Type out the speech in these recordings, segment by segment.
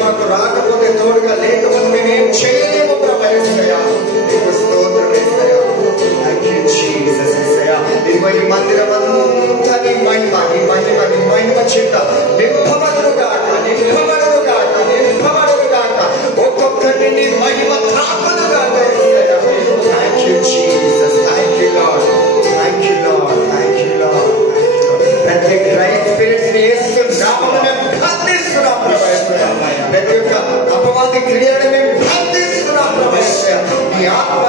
మాకు రాకపోతే తోడుగా లేకపోతే మేమేం చేయలేము ప్రభావిస్తయా. నీకు స్తోత్రం ఇస్తాయా. ఇదిగో ఈ మందిరం అంతా నీ మహిమ నీ మహిమ నీ మహిమ చేత నింపబడుగాక నింపబడుగాక నింపబడుగాక. ఒక్కొక్కరిని నీ మహిమ తాకునుగాక. Thank you Jesus. Thank you Lord. Thank you Lord. Thank you Lord. ప్రతి డ్రై స్పిరిట్స్ ని యేసునామమున మేము బంధిస్తున్నాం ప్రభావిస్తయా. ప్రతి ఒక్క అపవాది క్రియలను మేము బంధిస్తున్నాం ప్రభావిస్తయా. నీ ఆత్మ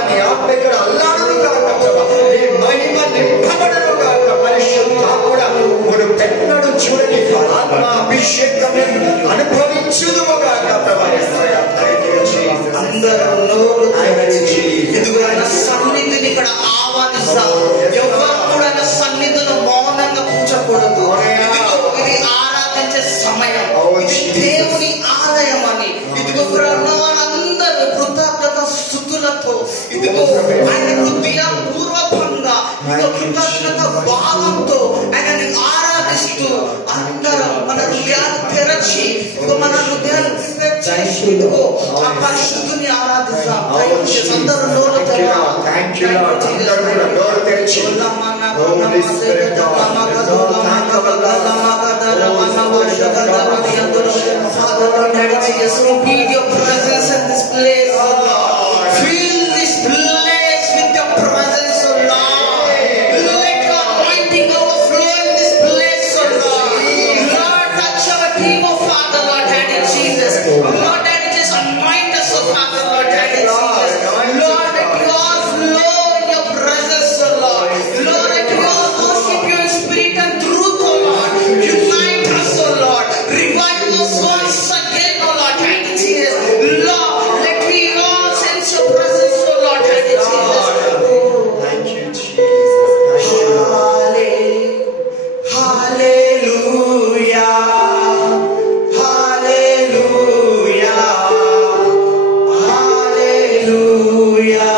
ఇక్కడ అల్లాడును కాక ప్రభా. నీ మహిమ నింపబడును కాక. పరిశుద్ధాత్ముడా మూడు పెన్నడు చూడని ఆత్మ అభిషేకం అనుభవించుదుము కాక ప్రభావిస్తయా. అందరం నోరు తెరిచి ఇదిగో ఆయన సన్నిధిని ఇక్కడ ఆహ్వానిస్తాం. ఎవరు కూడా ఆయన సన్నిధిలో మౌనంగా కూర్చోకూడదు. ఇది ఆరాధించే సమయం. దేవుని ఆలయం అని ఇదిగో అందరూ కృతజ్ఞత స్థుతులతో ఇదిగో ఆయన హృదయపూర్వకంగా కృతజ్ఞత భావంతో ఆయనని ఆరాధిస్తూ అందరం మన హృదయాలు తెరచి మన హృదయాలు ఇదిగో ఆ పరిశుద్ధుని ఆరాధిస్తాం. అందరూ నోరు తెరిచి repeat your presence in this place, oh Lord. Fill this place with your presence, oh Lord. Let your anointing overflow in this place, oh Lord. Lord, touch our team, oh Father, Lord, Daddy Jesus. Lord, Daddy, just anoint us, oh Father, Lord, Daddy Jesus. Lord, let you all flow in your presence, oh Lord. Lord, let you all worship you in spirit and truth, oh Lord. Unite us, oh Lord. Revive us once again, oh Lord, Daddy Jesus. Lord, let me all sense your presence, oh Lord, Daddy Jesus. Thank you, Jesus. Hallelujah. Hallelujah. Hallelujah.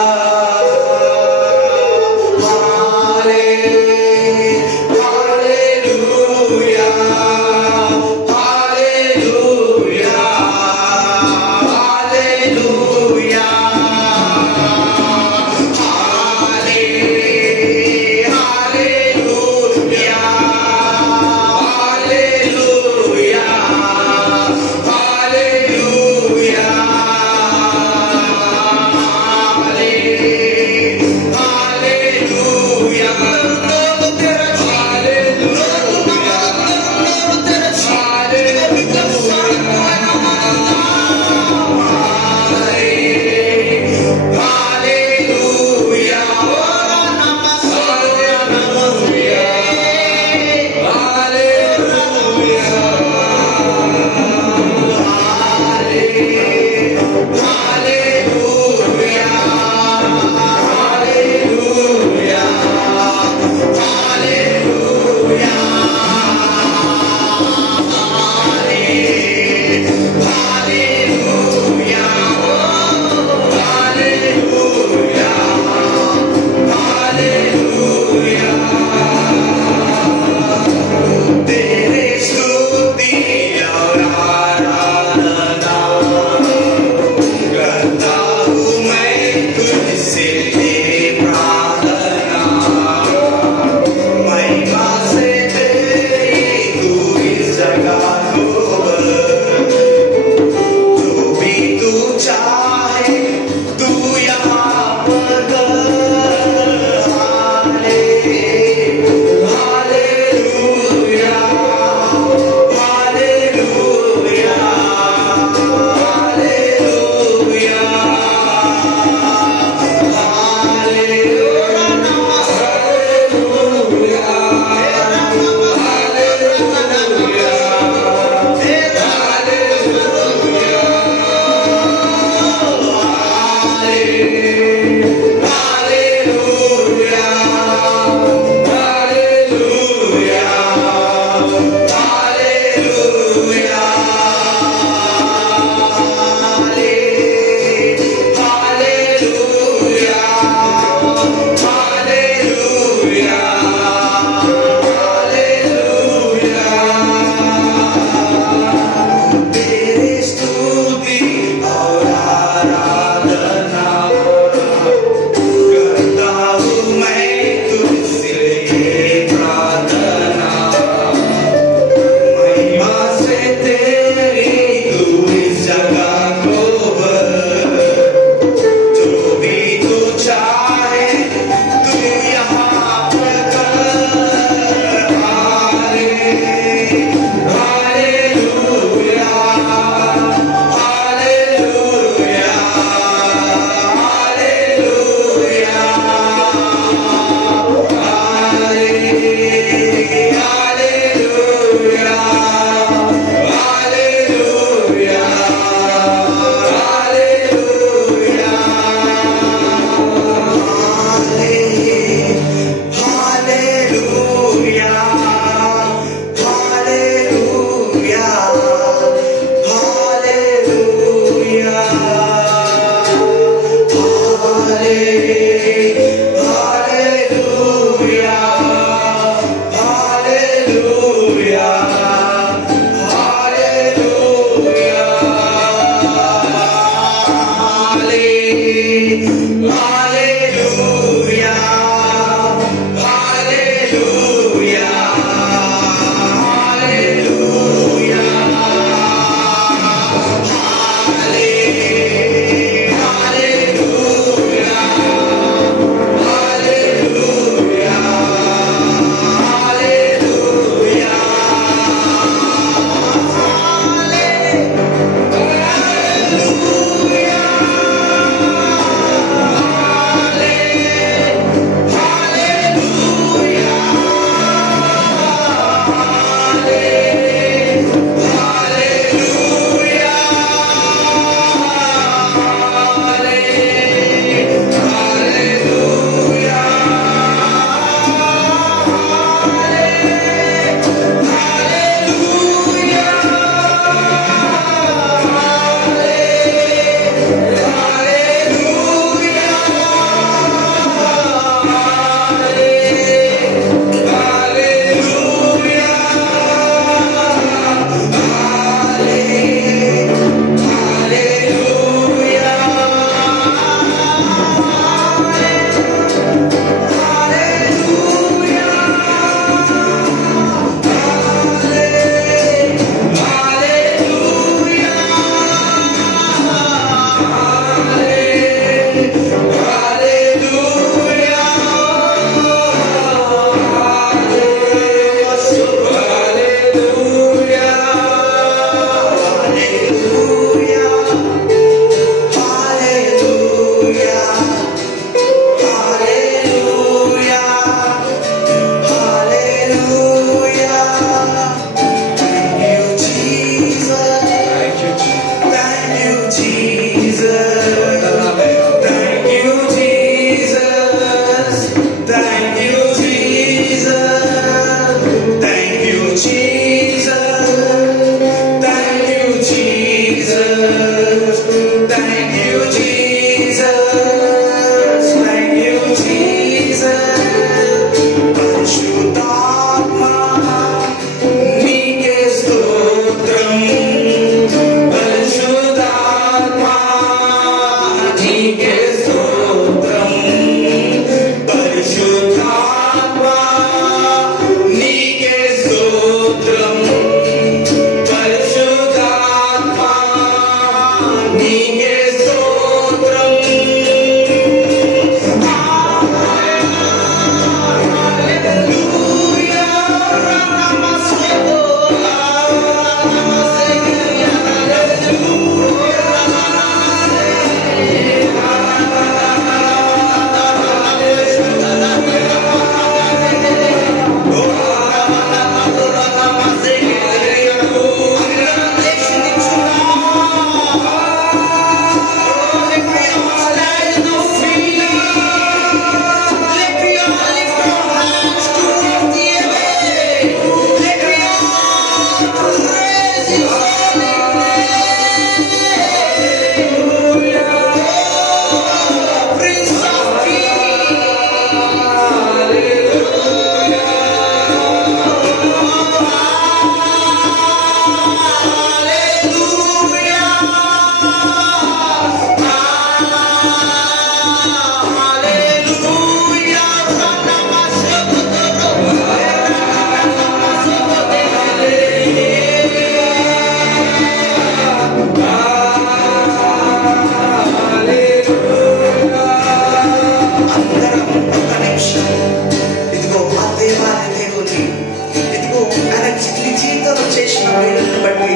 మేలుని బట్టి,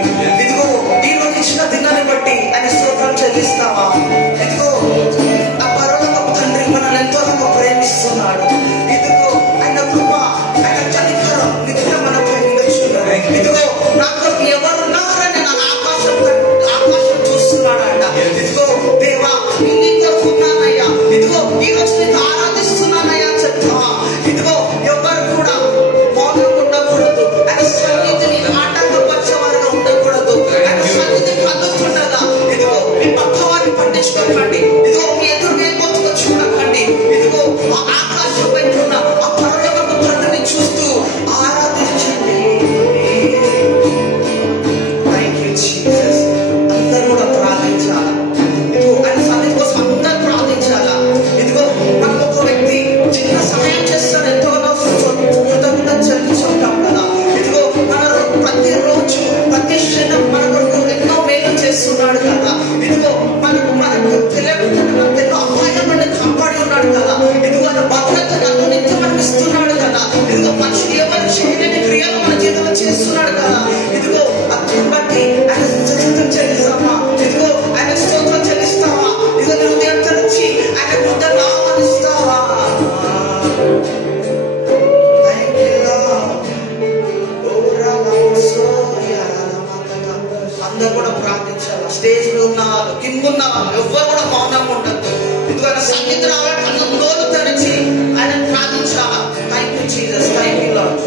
ఇదిగో ఈ రోజు ఇచ్చిన దినాన్ని బట్టి ఆయన స్తోత్రం చెల్లిస్తావా? ఇదిగో ఆ పరలోకపు తండ్రి మనల్ని ఎంతోగా ప్రేమిస్తున్నాడు. ఇదిగో ఆయన కృప, ఆయన కనికరం నిత్యం మనపై ఉండొచ్చు. ఇదిగో నాకు ఎవరున్నారని నా ఆకాశం చూస్తున్నాడంట. ఇదిగో దేవా నీ కొరుకున్నానయ్యా, ఇదిగో ఈ రోజు నీకు ఆరాధిస్తున్నానయ్యా చెప్తావా? ఇదిగో ఎవరు కూడా మౌనం ఉండకూడదు. ఆయన సన్నిధిని ఆటంకపరిచేవారుగా ఉండకూడదు. ఆయన సన్నిధిని అందుతుండగా ఇదిగో మీ పక్క వారిని పట్టించుకోకండి. ఇదిగో మీ ఎదురు వేగొచ్చుకో చూడకండి. ఇదిగో ఆ ఆకాశం పైన ఉన్న ఆ పరలోకపు తండ్రిని చూస్తూ ఆరాధించండి. Thank you Jesus. అందరూ కూడా ప్రార్థించాలా? ఇదిగో ఆయన సన్నిధి కోసం అందరూ ప్రార్థించాలా? ఇదిగో మనకు ఒక వ్యక్తి చిన్న సహాయం చేస్తాడు, ఎంతగానో కృతజ్ఞత చెల్లించుకుంటాం కదా. ఇదిగో మన ప్రతిరోజు ప్రతి క్షణం మన కొరకు ఎన్నో మేలు చేస్తున్నాడు కదా. ఇదిగో మనకు తెలియకుండా మనకు ఎన్నో అపాయం నుండి కాపాడి ఉన్నాడు కదా. ఇదిగో ఆయన భద్రతను నిత్యం మనకు ఇస్తున్నాడు కదా. ఇదిగో మనిషి ఎవరు చేయలేని క్రియలు మన జీవితంలో చేస్తున్నాడు కదా. ఇదిగో అతను బట్టి ఆయన స్తోత్రం చెల్లిస్తావా? ఇదిగో ఆయన స్తోత్రం చెల్లిస్తావా? ఇదిగో నీ హృదయం తెరిచి ఆయన కృతజ్ఞతలు ఆహ్వానిస్తావా? అందరూ కూడా ప్రార్థించాలి. స్టేజ్ మీద ఉన్న వాళ్ళు, కింద ఉన్న వాళ్ళు ఎవ్వరు కూడా మౌనంగా ఉండద్దు. ఇదిగో సంగీతం రావాలి, నోరు తెరిచి ఆయన ప్రార్థించాలా? Thank you Jesus, thank you Lord.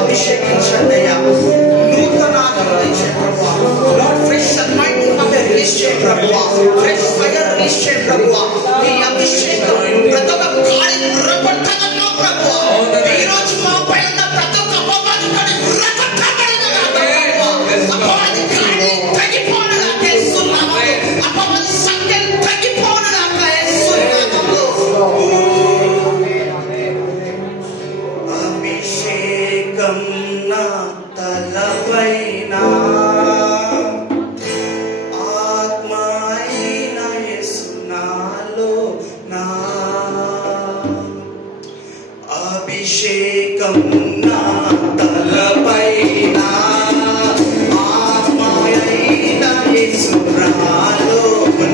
అభిషేకించండి అయ్యా, నూతన ఆనందించే ప్రభువా. లార్డ్ ఫ్రెష్ అనాయింటింగ్ మాకు రిలీజ్ చేయ ప్రభువా, ఫ్రెష్ ఫైర్ రిలీజ్ చేయ ప్రభువా. నీ అభిషేకం ప్రతి ఒక్క గాడిని గుర్రపట్టగలవు ప్రభువా. ఈ రోజు మా పైన ప్రతి ఒక్క అపవాది గాడి గుర్రపట్టబడగా ప్రభువా. అపవాది గాడి తగ్గిపోనుగా యేసునామములో, అపవాది సంఖ్యలు తగ్గిపోనుగా యేసునామములో. అభిషేకం నా తలపైన, ఆత్మైన యేసు నాలో నా. అభిషేకం నా తలపైన, ఆత్మైన యేసు నాలో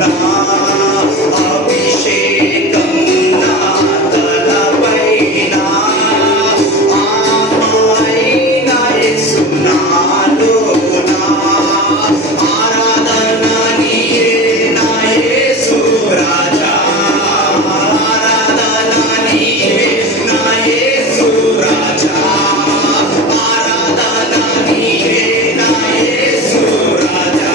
నా. అభిషేకం నా తలపైన, ఆత్మైన యేసు నాలో నా. ఆరాధన నీయే నా యేసు రాజా, ఆరాధన నీయే నా యేసు రాజా, ఆరాధన నీయే నా యేసు రాజా.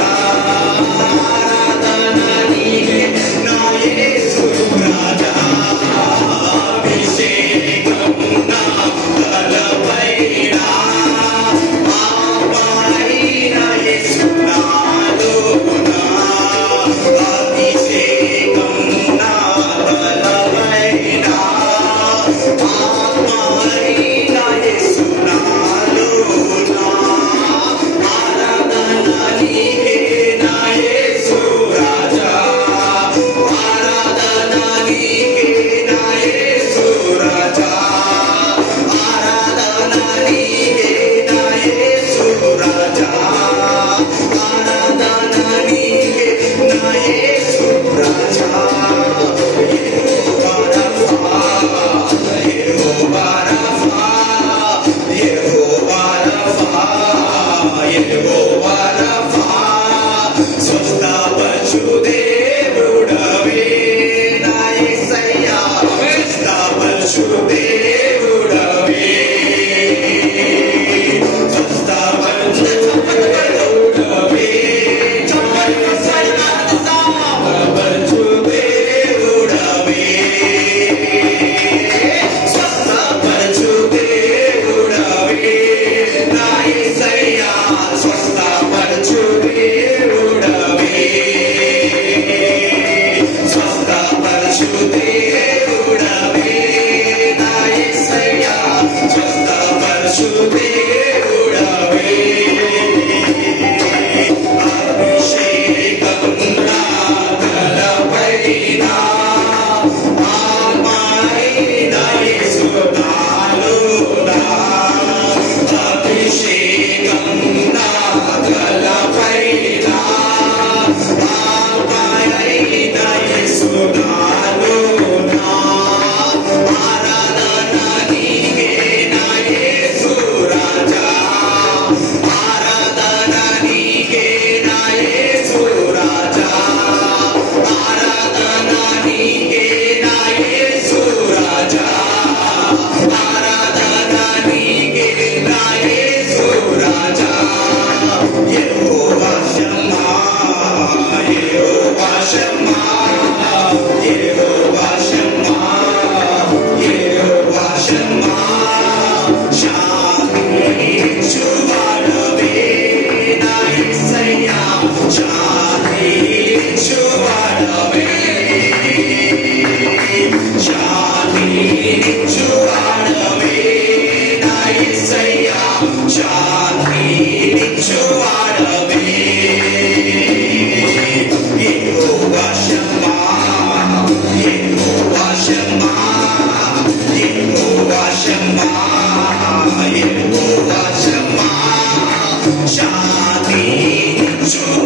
Raja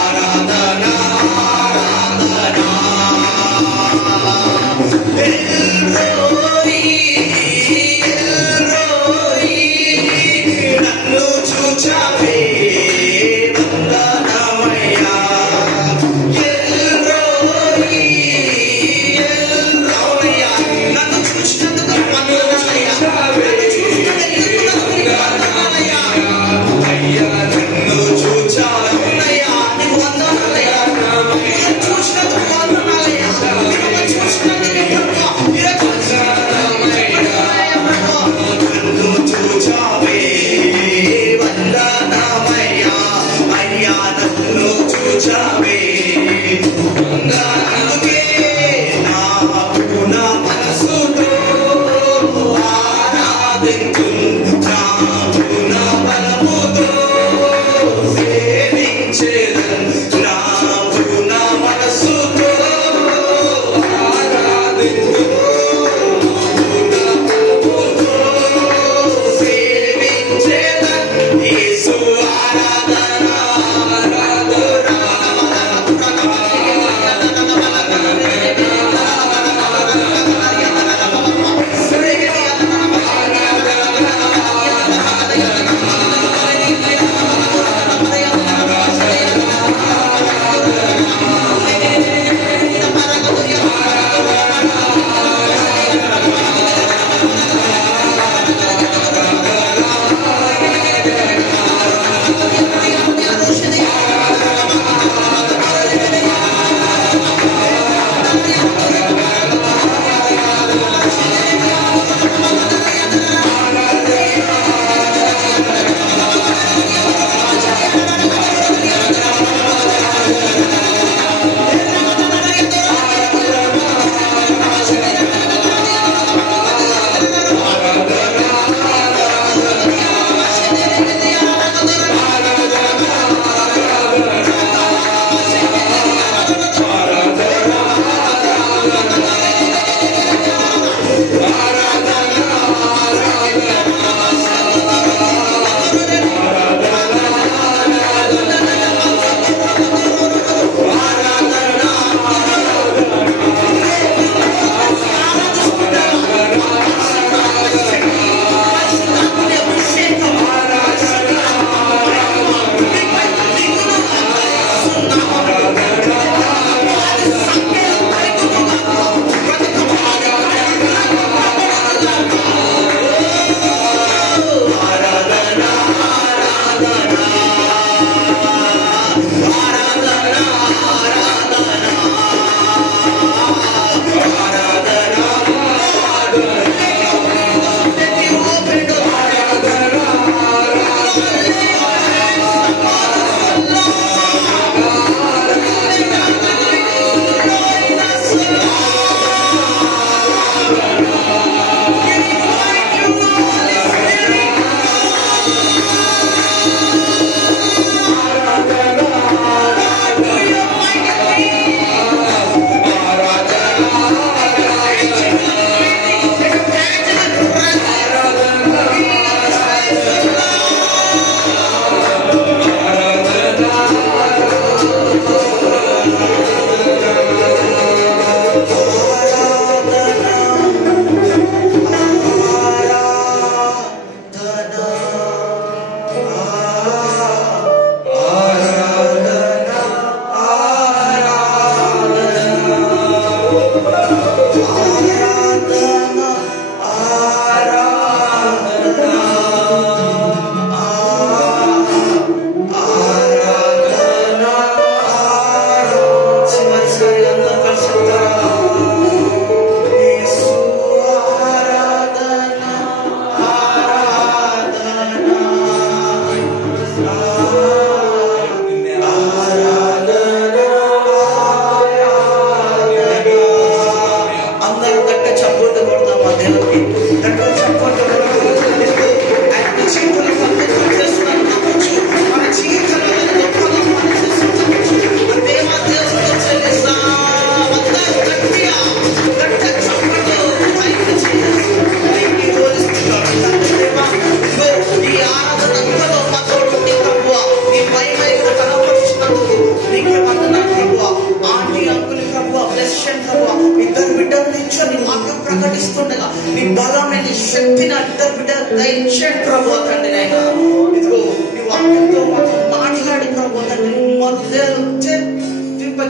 ఆరాధన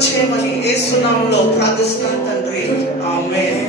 చేయమని యేసు నామములో ప్రార్థిస్తున్నాను తండ్రి. ఆమేన్.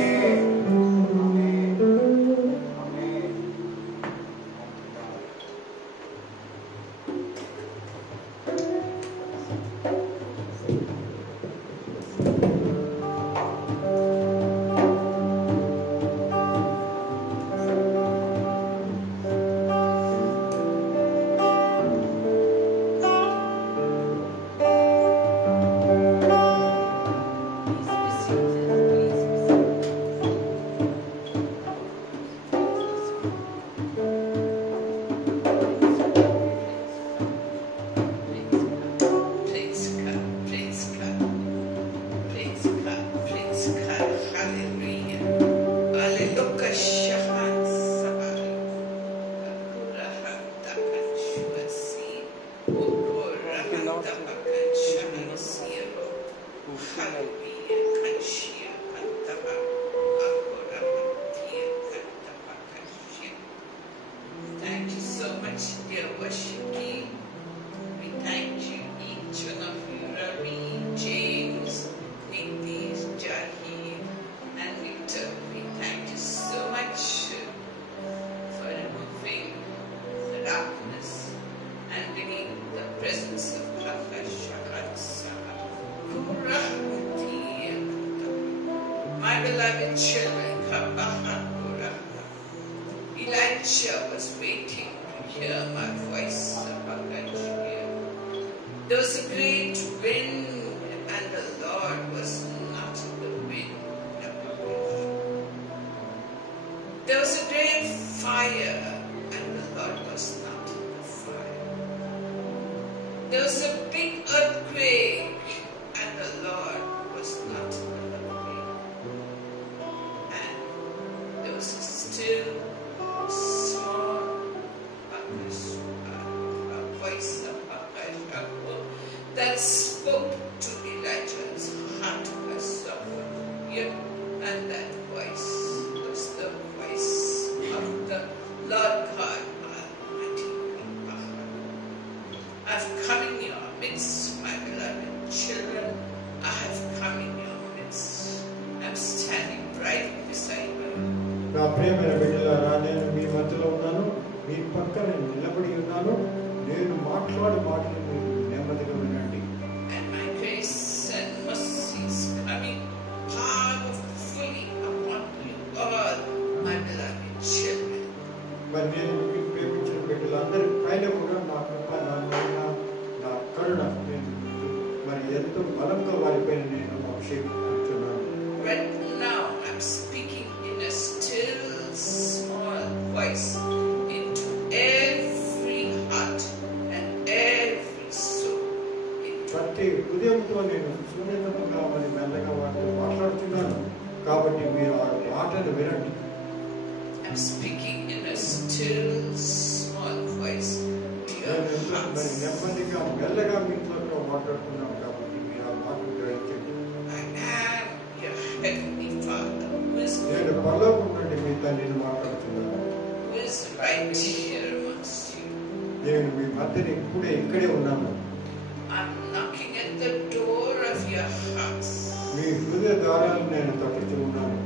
మీ హృదయ ద్వారాలను నేను తట్టుతూ ఉన్నాను.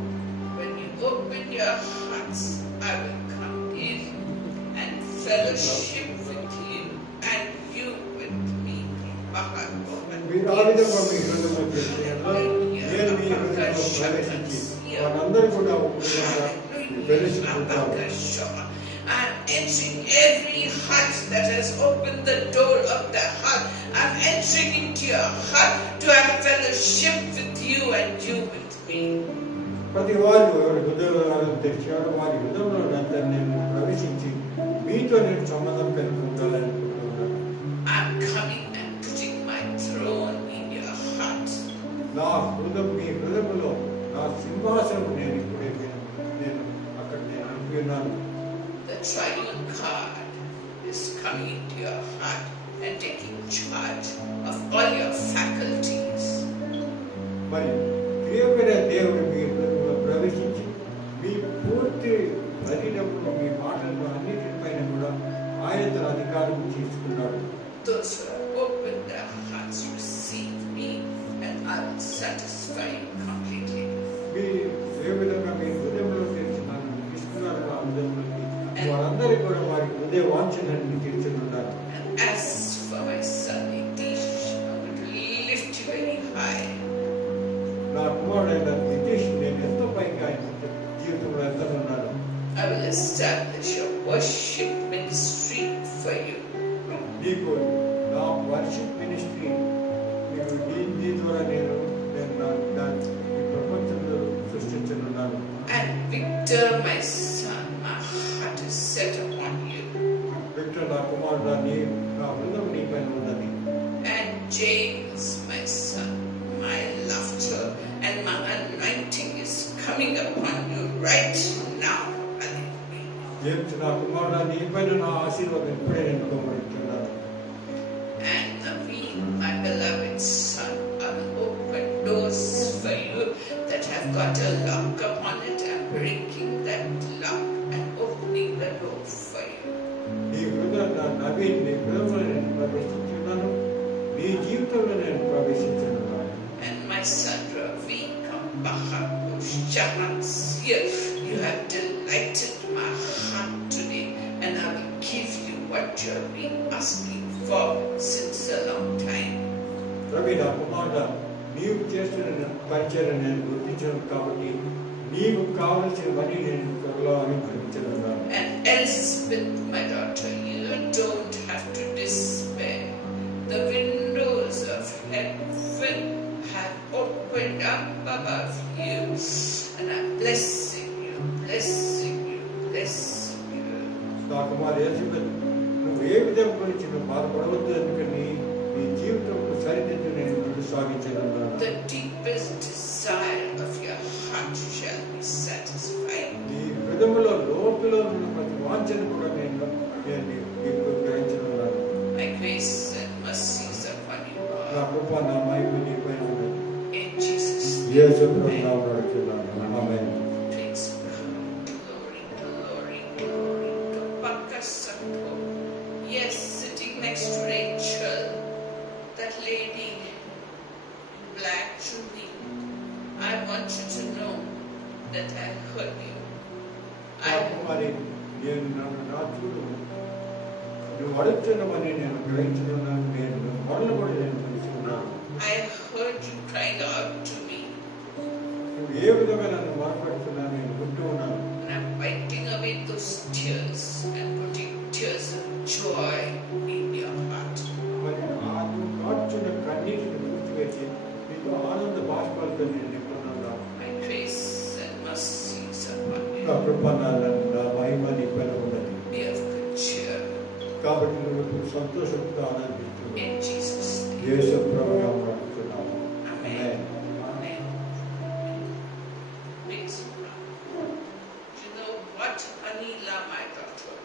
When you open your hearts, I will come in and fellowship with you and you with me. మీరు ఆ విధంగా మీ హృదయంలో చేస్తే నేను మీ హృదయంలో ప్రవేశించి వారందరూ కూడా fellowship. I'm entering every heart that has opened the door of their heart. I'm entering into your heart to have fellowship with you and you with me. ప్రతి వారు ఎవరి హృదయాలను తెరిచారో వారి హృదయంలో నేను ప్రవేశించి మీతో నేను సంబంధం పెట్టుకుంటాననుకుంటున్నాను. I'm coming and putting my throne in your heart. నా హృదయం మీ హృదయంలో నా సింహాసనం నేను ఇప్పుడే నేను అక్కడ నేను అనుకున్నాను. The triune God is coming into your heart and taking charge of all your faculties. మరి ప్రియమైన దేవుడు మీ హృదయంలో ప్రవేశించి మీ పూర్తి శరీరంలో మీ మాటలను అన్నిటిపైన కూడా ఆయన తన అధికారం తీసుకున్నాడు. Those who have opened their hearts receive me and I will satisfy you completely. మీ ఏ విధంగా మీ హృదయంలో తీర్చున్నాను తీసుకున్నారు ఆ హృదయంలోకి వారందరూ కూడా వారి హృదయ వాంఛనని తీర్చున్నారు. And as for my son Nitish, I'm going to lift you very high. నా కుమారుడైన నితీష్ నేను ఎంతో పైగా జీవితంలో వెళ్తున్నాను. I will establish a worship ministry for you. నీకు నా వర్షిప్ మినిస్ట్రీ నీకు నీ ద్వారా నేను ఈ ప్రపంచంలో సృష్టించనున్నాను. And Victor, my son, my heart is set upon you. Victor నా కుమారుడు నా హృదయం నీ పైన ఉన్నది. And James, my son, my laughter and my anointing is coming upon you right now. James నా కుమారుడు నీ పైన నా ఆశీర్వాదం ఇప్పుడే నేను కోరుకుంటున్నాను. And Naveen, my beloved son, I will open doors for you that have got a lock upon it. I'm breaking that lock and opening the door for you. నీ హృదయం నవీన్ నీ హృదయంలో నేను ప్రవేశించున్నాను. నీ జీవితంలో నేను ప్రవేశించున్నాను. And my son Ravi, you have delighted my heart today, and I will give you what you have been asking for since a long time. Ravi నా కుమారుడు నీవు చేస్తున్న పరిచయం నేను గుర్తించాను కాబట్టి నీకు కావలసినవన్నీ నేను త్వరలో అనుగ్రహించనున్నాను. And Elspeth, my daughter, you don't have to despair. The windows of heaven have opened up above you, and I'm blessing you, blessing you, blessing you. నా కుమారు ఎలిజబెత్ నువ్వు ఏ విధం గురించి నువ్వు బాధపడవద్దు, ఎందుకని నీ జీవితంలో సరిదిద్దు నేను ముందు సాగించనున్నాను. The deepest desire of your heart shall be satisfied. నీ హృదయంలో లోతులో ఉన్న ప్రతి వాంఛను కూడా నేను నీకు గ్రహించనున్నాను. My grace and mercies upon you నా all. కృప నా మహిమ నీ పైన ఉన్నది. In Jesus' Yesu name. ప్రభువు అడుగుతున్నాను. ఆమేన్. Praise God. Glory, glory, glory. Kapakasato. Yes, sitting next to Rachel, that lady in black, Judy. I want you to know that I heard you. నా కుమారి నేను నా చూడు నువ్వు అడుగుతున్నవని నేను గ్రహించున్నాను. నేను మొదలు కూడా నేను తెలుసుకున్నాను. I heard you crying out to me. నువ్వు ఏ విధంగా నన్ను మాట్లాడుతున్నా నేను వింటూ ఉన్నాను. And I'm wiping away those tears and putting tears of joy in your heart. మరి నువ్వు కాచున్న కన్నీటిని పూర్తివేసి నీకు ఆనంద బాష్పాలతో నేను నింపుతున్నాను. My grace and mercies upon నా you. కృప నా మహిమ నీ పైన ఉన్నది. Be of good cheer. కాబట్టి నువ్వు సంతోషంతో ఆనందిస్తున్నావు. In Jesus' name. యేసు ప్రభువుగా అడుగుతున్నాము. Amen. Amen. Praise God. You know what, Anila, my daughter?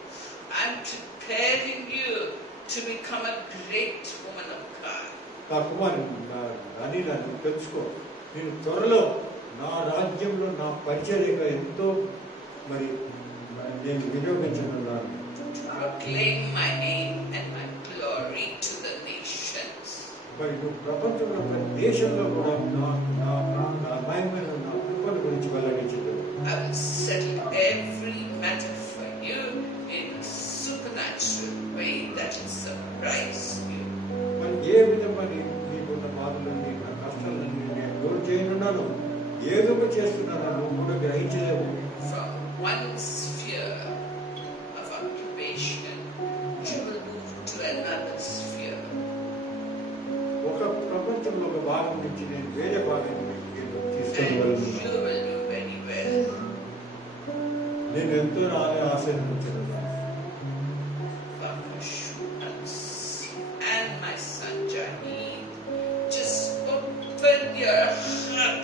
I'm preparing you to become a great woman of God. నా కుమారు అని నన్ను తెలుసుకో, నేను త్వరలో నా రాజ్యంలో నా పరిచర్యగా ఎంతో మరి నేను వినియోగించనున్నాను. Proclaim my name and my glory to the nations. మరి నువ్వు ప్రపంచంలో ప్రతి దేశంలో కూడా నా బాధలన్నీ నా కష్టాలన్నీ నేను దూరం చేయనున్నాను. ఏదో చేస్తున్నాను నువ్వు కూడా గ్రహించలేవు. From one sphere of occupation, you will move to another sphere. ఒక ప్రపంచంలో ఒక భాగం నుంచి నేను వేరే భాగానికి And తీసుకెళ్ళగలను. you will do very well. నేను ఎంతో ఆశీర్వదించాను. And my son Jahid, just open your heart,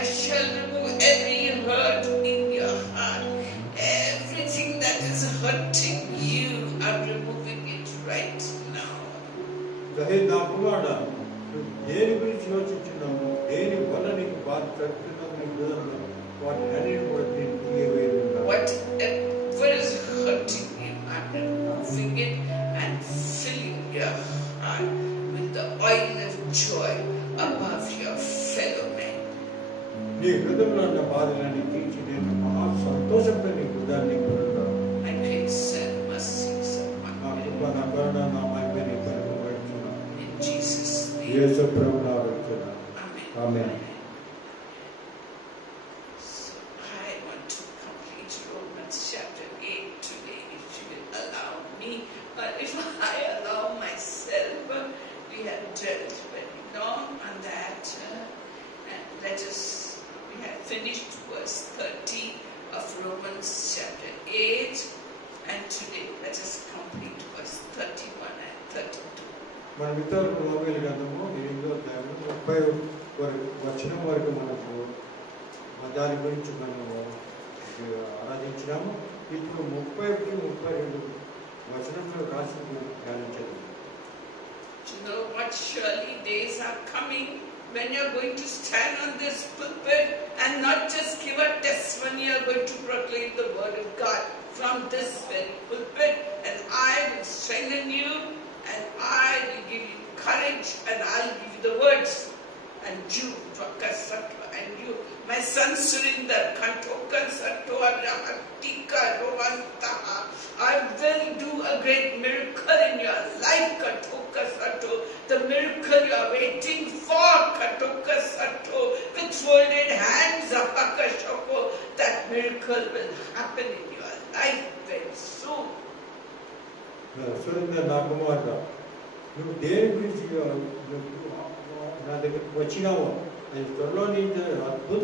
I shall remove every hurt in your heart. Everything that is hurting you, I'm removing it right now. నా కుమారుడా, నువ్వు దేని గురించి యోచించున్నావు, దేని వల్ల నీకు బాధ కలుగుతున్నావు, నీ హృదయంలో వాటి అన్నిటి కూడా నేను తీయవేయనున్నాను. Whatever is hurting you, I'm removing it and filling your heart with the oil of joy above your fellow men. నీ హృదయంలో ఉన్న బాధలన్నీ తీర్చి నేను మహా సంతోషంగా నీ హృదయాన్ని నింపుతున్నాను. My grace and mercies upon నా you. కృప, నా కరుణ, నా మహిమ నీకు కలుగబడుచున్నాను. In Jesus' name. యేసు ప్రభువు నామమున అడుగుతున్నాను. Amen. Amen. So I want to complete Romans chapter 8 today, if you will allow me. But if I allow myself, we have dwelt very long on that. And we have finished verse 30 of Romans chapter 8. And today let us complete verse 31 and 32. మన మిత్రులు రోమిలి గ్రంథము 8వ అధ్యాయం 30 వచనం వరకు మనకు దాని గురించి మనము ఆరాధించినాము. ఇప్పుడు 31, 32 వచనంలో రాసిన ధ్యానించదు. You know what? Surely days are coming when you're going to stand on this pulpit and not just give a testimony, you're going to proclaim the word of God from this very pulpit, and I will strengthen you, and I will give you courage, and I'll give you the words. And you, Dwakasatwa, and you, my son Surinder, Kantokansatwa, Ramatika, Rovantaha, I will do a great miracle in your life, Katokasato, the miracle you are waiting for, Katokasato, with folded hands, Apakashoko, that miracle will happen in your life very soon. Surendra, నా కుమారుడా, నువ్వు దేని గురించి నా దగ్గరికి వచ్చినావో అది త్వరలో నీ అద్భుత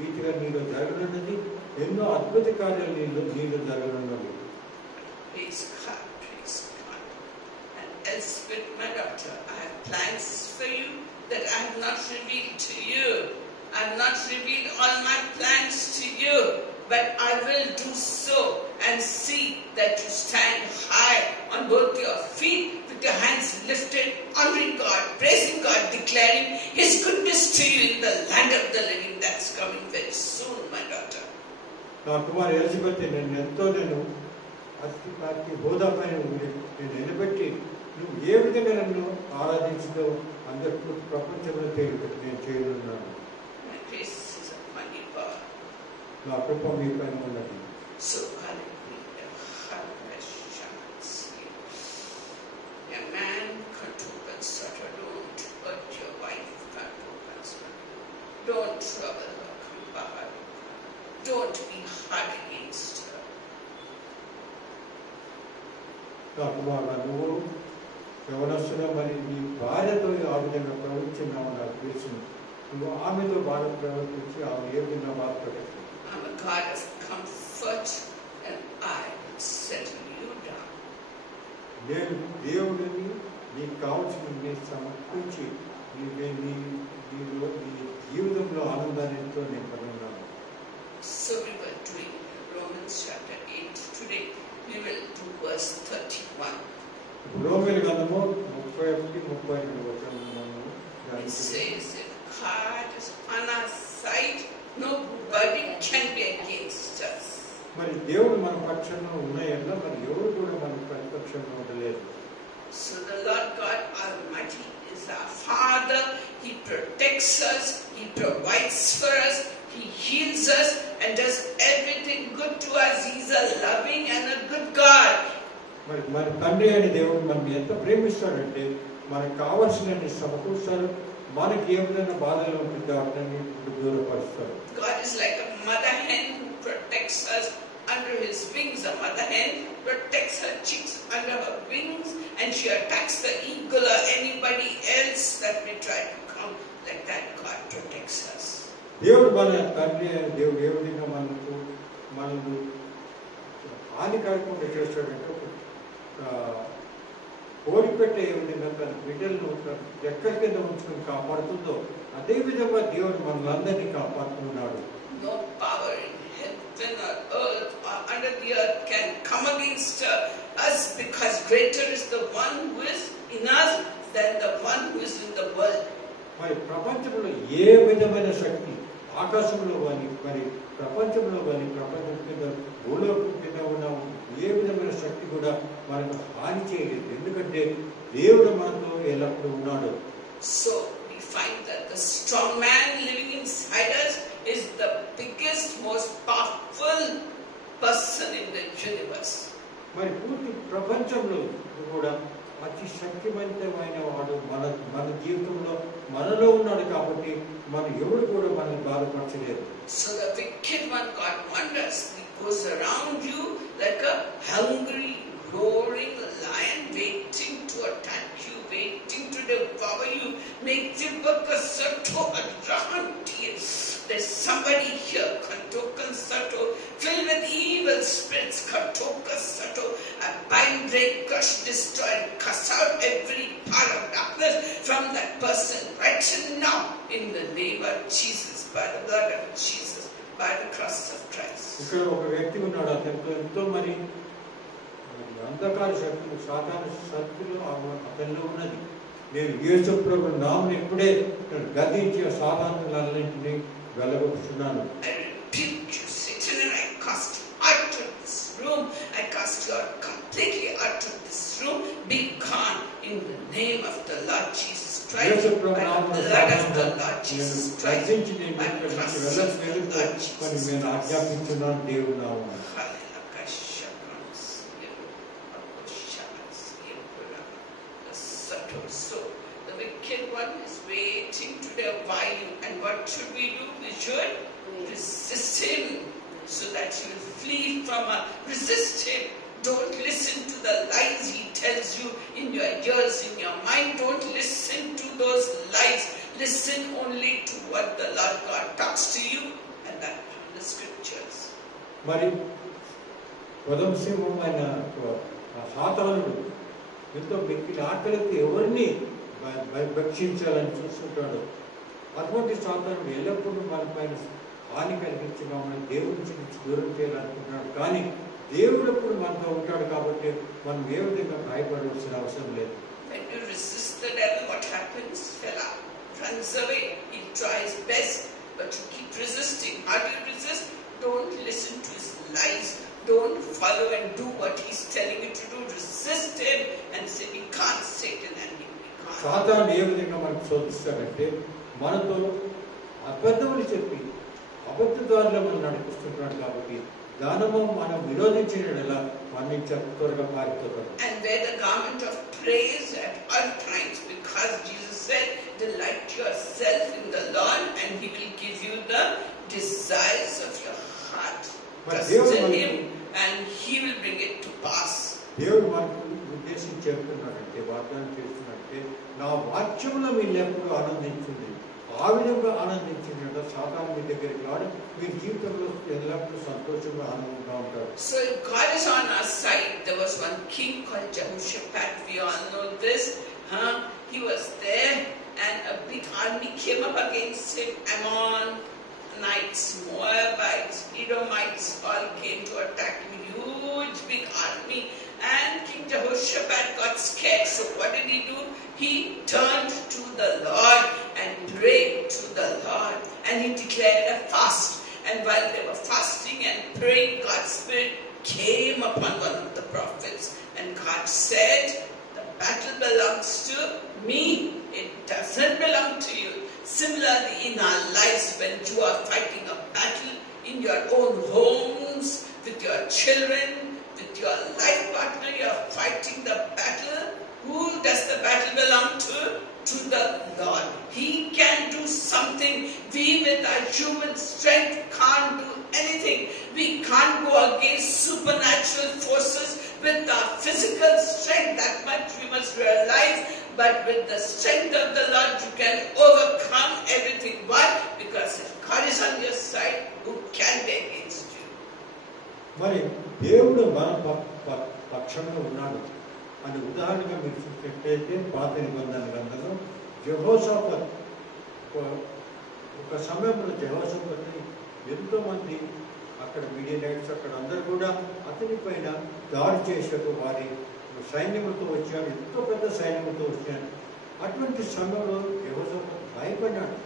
రీతిగా నీలో జరగనున్నది. ఎన్నో అద్భుత కార్యాలు నీలో జరగనున్నది. Praise God, praise God. And Elspeth, my daughter, I have plans for you that I have not revealed to you. I have not revealed all my plans to you, but I will do so and see that you stand high on both your feet with your hands lifted, honoring God, praising God, declaring His goodness to you in the land of the living that's coming very soon, my daughter. నా కుమారు Elizabeth, నేను అతి హోదా పైన నేను నిలబెట్టి నువ్వు ఏ విధంగా నన్ను ఆరాధించుతో అందరికీ ప్రపంచంలో పేరుపెట్టి నేను చేయనున్నాను. నా కృప మీ పైన ఉన్నది. So hallelujah, hallelujah. A man Katokansata, don't hurt your wife, Katokansata. Don't trouble her, Kampahar. Don't be hard against her. నా కుమారుడు, నువ్వు యవనస్తున్నా మరి నీ భార్యతో ఆ విధంగా ప్రవర్తించినావు నాకు తెలుసు. నువ్వు ఆమెతో బాధ ప్రవర్తించి ఆమె ఏ విధంగా బాధపడచ్చు. I'm a God of comfort, and I will settle you down. నేను దేవుడిని నీకు కావాల్సిన సమకూర్చి నీ జీవితంలో ఆనందాన్నితో నేను కనుగొన్నాను. So we were doing Romans chapter 8 today. We will do verse 31. రోమేలు గ్రంథము 31-32 వచనములను It says, if God is on our side, nobody can be against us. మరి దేవుడు మన పక్షంలో ఉన్నాయన్నా మరి ఎవరు కూడా మన ప్రతిపక్షంలో ఉండలేదు. So the Lord God Almighty is our Father. He protects us. He provides for us. He heals us and does everything good to us. He's a loving and a good God. మరి తండ్రి అయిన దేవుడు మనం ఎంత ప్రేమిస్తాడంటే మనకు కావాల్సినన్ని సమకూరుస్తారు. మనకి ఏ విధంగా బాధలు ఉంటుందో వాటిని దూరపరుస్తారు. God is like a mother hen who protects us under his wings. A mother hen protects her chicks under her wings, and she attacks the eagle or anybody else that may try to come. Like that, God protects us. దేవుడు మన తండ్రి దేవుడు ఏ విధంగా మనకు హాని కలగకుండా చేస్తాడంటే కోరిపెట్టే ఏ విధంగా తన బిడ్డలను ఎక్కడి కింద ఉంచుకుని కాపాడుతుందో అదే విధంగా దేవుడు మనల్ని కాపాడుతున్నాడు. No power in heaven or earth or under the earth can come against us, because greater is the one who is in us than the one who is in the world. మరి ప్రపంచంలో ఏ విధమైన శక్తి ఆకాశంలో కానీ మరి ప్రపంచంలో కానీ ప్రపంచం కింద భూలోకం కింద ఉన్న ఏ విధమైన శక్తి కూడా మనకు హాని చేయలేదు. ఎందుకంటే దేవుడు మనతో ఎల్లప్పుడూ ఉన్నాడు. So we find that the strong man living inside us is the biggest, most powerful person in the universe. మరి పూర్తి ప్రపంచంలో కూడా అతి శక్తివంతమైన వాడు మన జీవితంలో మనలో ఉన్నాడు కాబట్టి మన ఎవరు కూడా మనల్ని బాధపరచలేదు. So the wicked one got wonders. He goes around you like a hungry, roaring lion, waiting to attack you, waiting to devour you. There's somebody here, Kantokan Sato, filled with evil spirits, Kantokan Sato. I bind, break, crush, destroy, and cuss out every part of darkness from that person right now in the name of Jesus, by the blood of Jesus, by the cross of Christ. ఇక్కడ ఒక వ్యక్తి ఉన్నాడు. అతనితో ఎంతో మరి అంధకార శక్తులు సాతాను శక్తులు అతనిలో ఉన్నది. నేను యేసు ప్రభు నామమున ఇప్పుడే గద్దించి సాతానులన్నింటినీ వెళ్ళగొట్టుచున్నాను. I rebuke you, Satan, and I cast you out of this room. I cast you out completely out of this room. Be gone in the name of the Lord Jesus Christ, Yesu by Prabhu the నామమున blood of the Lord Jesus Christ, గద్దించి నేను by ఇక్కడి the నుంచి cross of the వెళ్ళలేదు Lord అని Jesus నేను Christ. ఆజ్ఞాపించున్నాను దేవుని నామమున. So the wicked one is waiting to devour you, and what should we do? We should resist him so that he will flee from us. Resist him. Don't listen to the lies he tells you in your ears, in your mind. Don't listen to those lies. Listen only to what the Lord God talks to you, and that from the scriptures. మరి పదమసింహమైన సాతానుడు ఎంతో వ్యక్తుల ఆకలికి ఎవరిని భక్షించాలని చూస్తుంటాడు. అటువంటి సాతానుడు ఎల్లప్పుడూ మన పైన హాని కలిగించి మమ్మల్ని దేవుడి నుంచి దూరం చేయాలనుకుంటున్నాడు. కానీ దేవుడు ఎప్పుడు మనతో ఉంటాడు కాబట్టి మనం ఏ విధంగా భయపడవలసిన అవసరం లేదు. When you resist the devil, what happens? Fella runs away. He tries best, but you keep resisting. How do you resist? Don't listen to his lies. Don't follow and do what he's telling you to do. Resist him and say, "We can't, Satan," and he can't. సాతాను ఏ విధంగా మనకు శోధిస్తాడంటే మనతో అబద్ధములు చెప్పి అబద్ధదారులు మనం నడిపిస్తుంటాడు కాబట్టి దానము మనం విరోధించినలా మన త్వరగా పారిపోతాం. And wear the garment of praise at all times, because Jesus said, "Delight yourself in the Lord, and he will give you the desires of your heart." Trust in him, and he will bring it to pass. దేవుడు మనకు ఉద్దేశించి చెప్తున్నాడంటే వాగ్దానం చేస్తున్నాడంటే నా వాక్యంలో మీరు ఎప్పుడు ఆనందించండి. ఆ విధంగా ఆనందించినట్ట సాతాను మీ దగ్గరికి రాడు. మీ జీవితంలో ఎల్లప్పుడూ సంతోషంగా ఆనందంగా ఉంటారు. So if God is on our side, there was one king called Jehoshaphat. We all know this. He was there, and a big army came up against him. Ammonites, Moabites, Edomites all came to attack him. Huge big army. And King Jehoshaphat got scared. So what did he do? He turned to the Lord and prayed to the Lord. And he declared a fast. And while they were fasting and praying, God's Spirit came upon one of the prophets. And God said, "The battle belongs to me. It doesn't belong to you." Similarly, in our lives, when you are fighting a battle in your own homes, with your children, with your life partner, you are fighting the battle, Who does the battle belong to? To the Lord. He can do something. We with our human strength can't do anything. We can't go against supernatural forces with our physical strength. That much we must realize. But with the strength of the Lord, you can overcome everything. Why? Because if God is on your side, who can be against you? మరి దేవుడు మన పక్షంలో ఉన్నాడు అని ఉదాహరణగా మీరు చూసినట్టయితే పాత నిబంధన గ్రంథంలో యెహోషాఫాత్ ఒక సమయంలో యెహోషాఫాతుని ఎంతోమంది అక్కడ మీడియనైట్స్ అక్కడ అందరూ కూడా అతని పైన దాడి చేసేటప్పుడు వారి సైన్యములతో వచ్చాడు, ఎంతో పెద్ద సైన్యములతో వచ్చాడు. అటువంటి సమయంలో యెహోషాఫాత్ భయపడ్డాడు.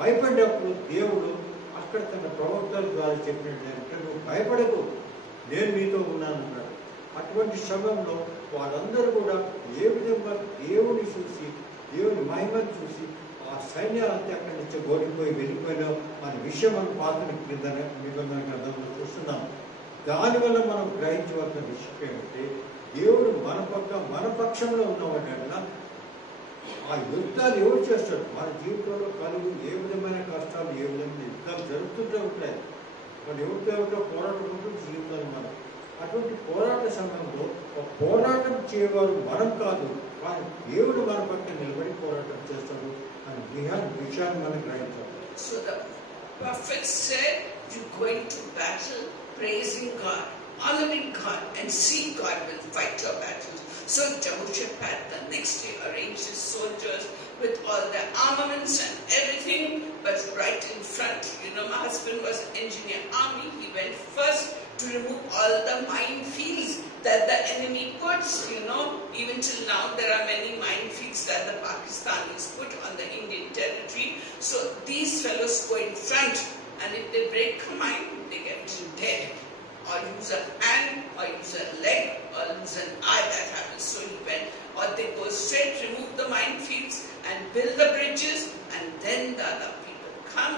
భయపడ్డప్పుడు దేవుడు అక్కడ తన ప్రవక్తల ద్వారా చెప్పినట్టు అంటే నువ్వు భయపడకు, నేను మీతో ఉన్నాను అన్నాడు. అటువంటి సమయంలో వారందరూ కూడా ఏ విధంగా దేవుని చూసి దేవుని మహిమను చూసి ఆ సైన్యాలంతా అక్కడి నుంచి ఓడిపోయి వెళ్ళిపోయినాం అనే విషయం మనం పాత నిబంధన గ్రంథంలో చూస్తున్నాం. దానివల్ల మనం గ్రహించవలసిన విషయం ఏమంటే దేవుడు మన పక్షంలో ఉన్నవాడన్నా ఆ యుద్ధాలు ఎవరు చేస్తాడు? మన జీవితంలో కలుగు ఏ విధమైన కష్టాలు ఏ విధమైన యుద్ధాలు జరుగుతుంటే ఉంటాయి. మన ఎవరితో పోరాటం ఉంటుంది జీవితంలో మనం. అటువంటి పోరాట సమయంలో పోరాటం చేయవారు మనం కాదు, కానీ దేవుడు మన పక్కన నిలబడి పోరాటం చేస్తాడు అనే విషయాన్ని మనం గ్రహించాలి. So the prophet said, you going to battle praising God, honoring God, and see God will fight your battles. So Jehoshaphat the next day arranged his soldiers with all their armaments and everything, but right in front, my husband was an engineer army. He went first to remove all the minefields that the enemy puts. Even till now there are many minefields that the Pakistanis put on the Indian territory. So these fellows go in front, and if they break a mine, they get dead, or lose a hand, or lose a leg, or lose an eye. That happens. So he went, or they go straight, remove the minefields, and build the bridges, and then the other people come.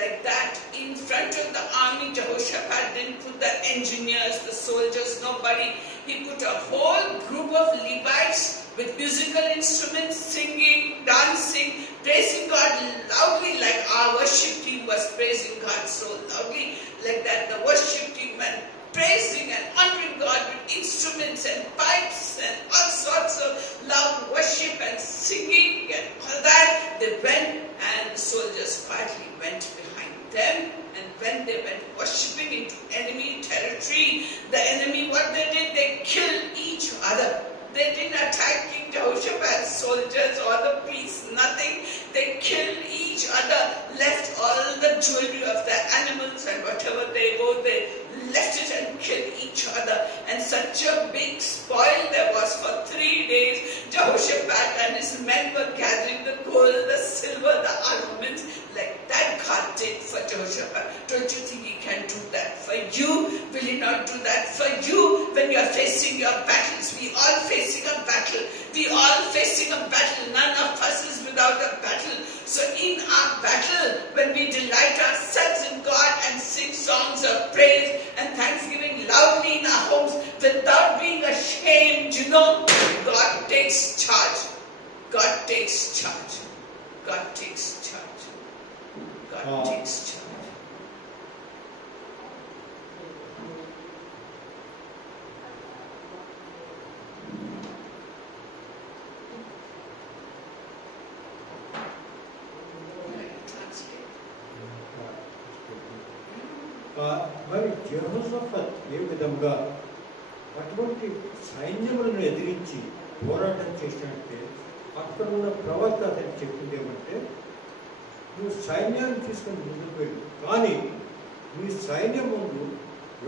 Like that, in front of the army, Jehoshaphat didn't put the engineers, the soldiers, nobody. He put a whole group of Levites with musical instruments, singing, dancing, praising God loudly, like our worship team was praising God so loudly. Like that, the worship team went praising and honoring God with instruments and pipes and all sorts of loud worship and singing and all that. They went, and the soldiers quietly went behind them. And when they went worshipping into enemy territory, the enemy, what they did, they killed each other. They didn't attack King Jehoshaphat's soldiers or the priests, nothing. They killed each other, left all the jewelry of their animals and whatever they owned, they left it and killed each other. And such a big spoil there was for 3 days. Jehoshaphat and his men were gathering the gold, the silver, the armaments. Like that God did for Jehoshaphat. Don't you think he can do that for you? Will he not do that for you when you are facing your battles? We all facing a battle. We all facing a battle. None of us is without a battle. So in our battle, when we delight ourselves in God and sing songs of praise and thanksgiving loudly in our homes without being ashamed, God takes charge. God takes charge. God takes charge. God takes charge. మరి యెహోషాఫాత్ ఏ విధంగా అటువంటి సైన్యములను ఎదిరించి పోరాటం చేసినట్టే అక్కడ ఉన్న ప్రవక్త అతను చెప్పింది ఏమంటే, నువ్వు సైన్యాన్ని తీసుకొని ముందుకు వెళ్ళు, కానీ నీ సైన్యం ముందు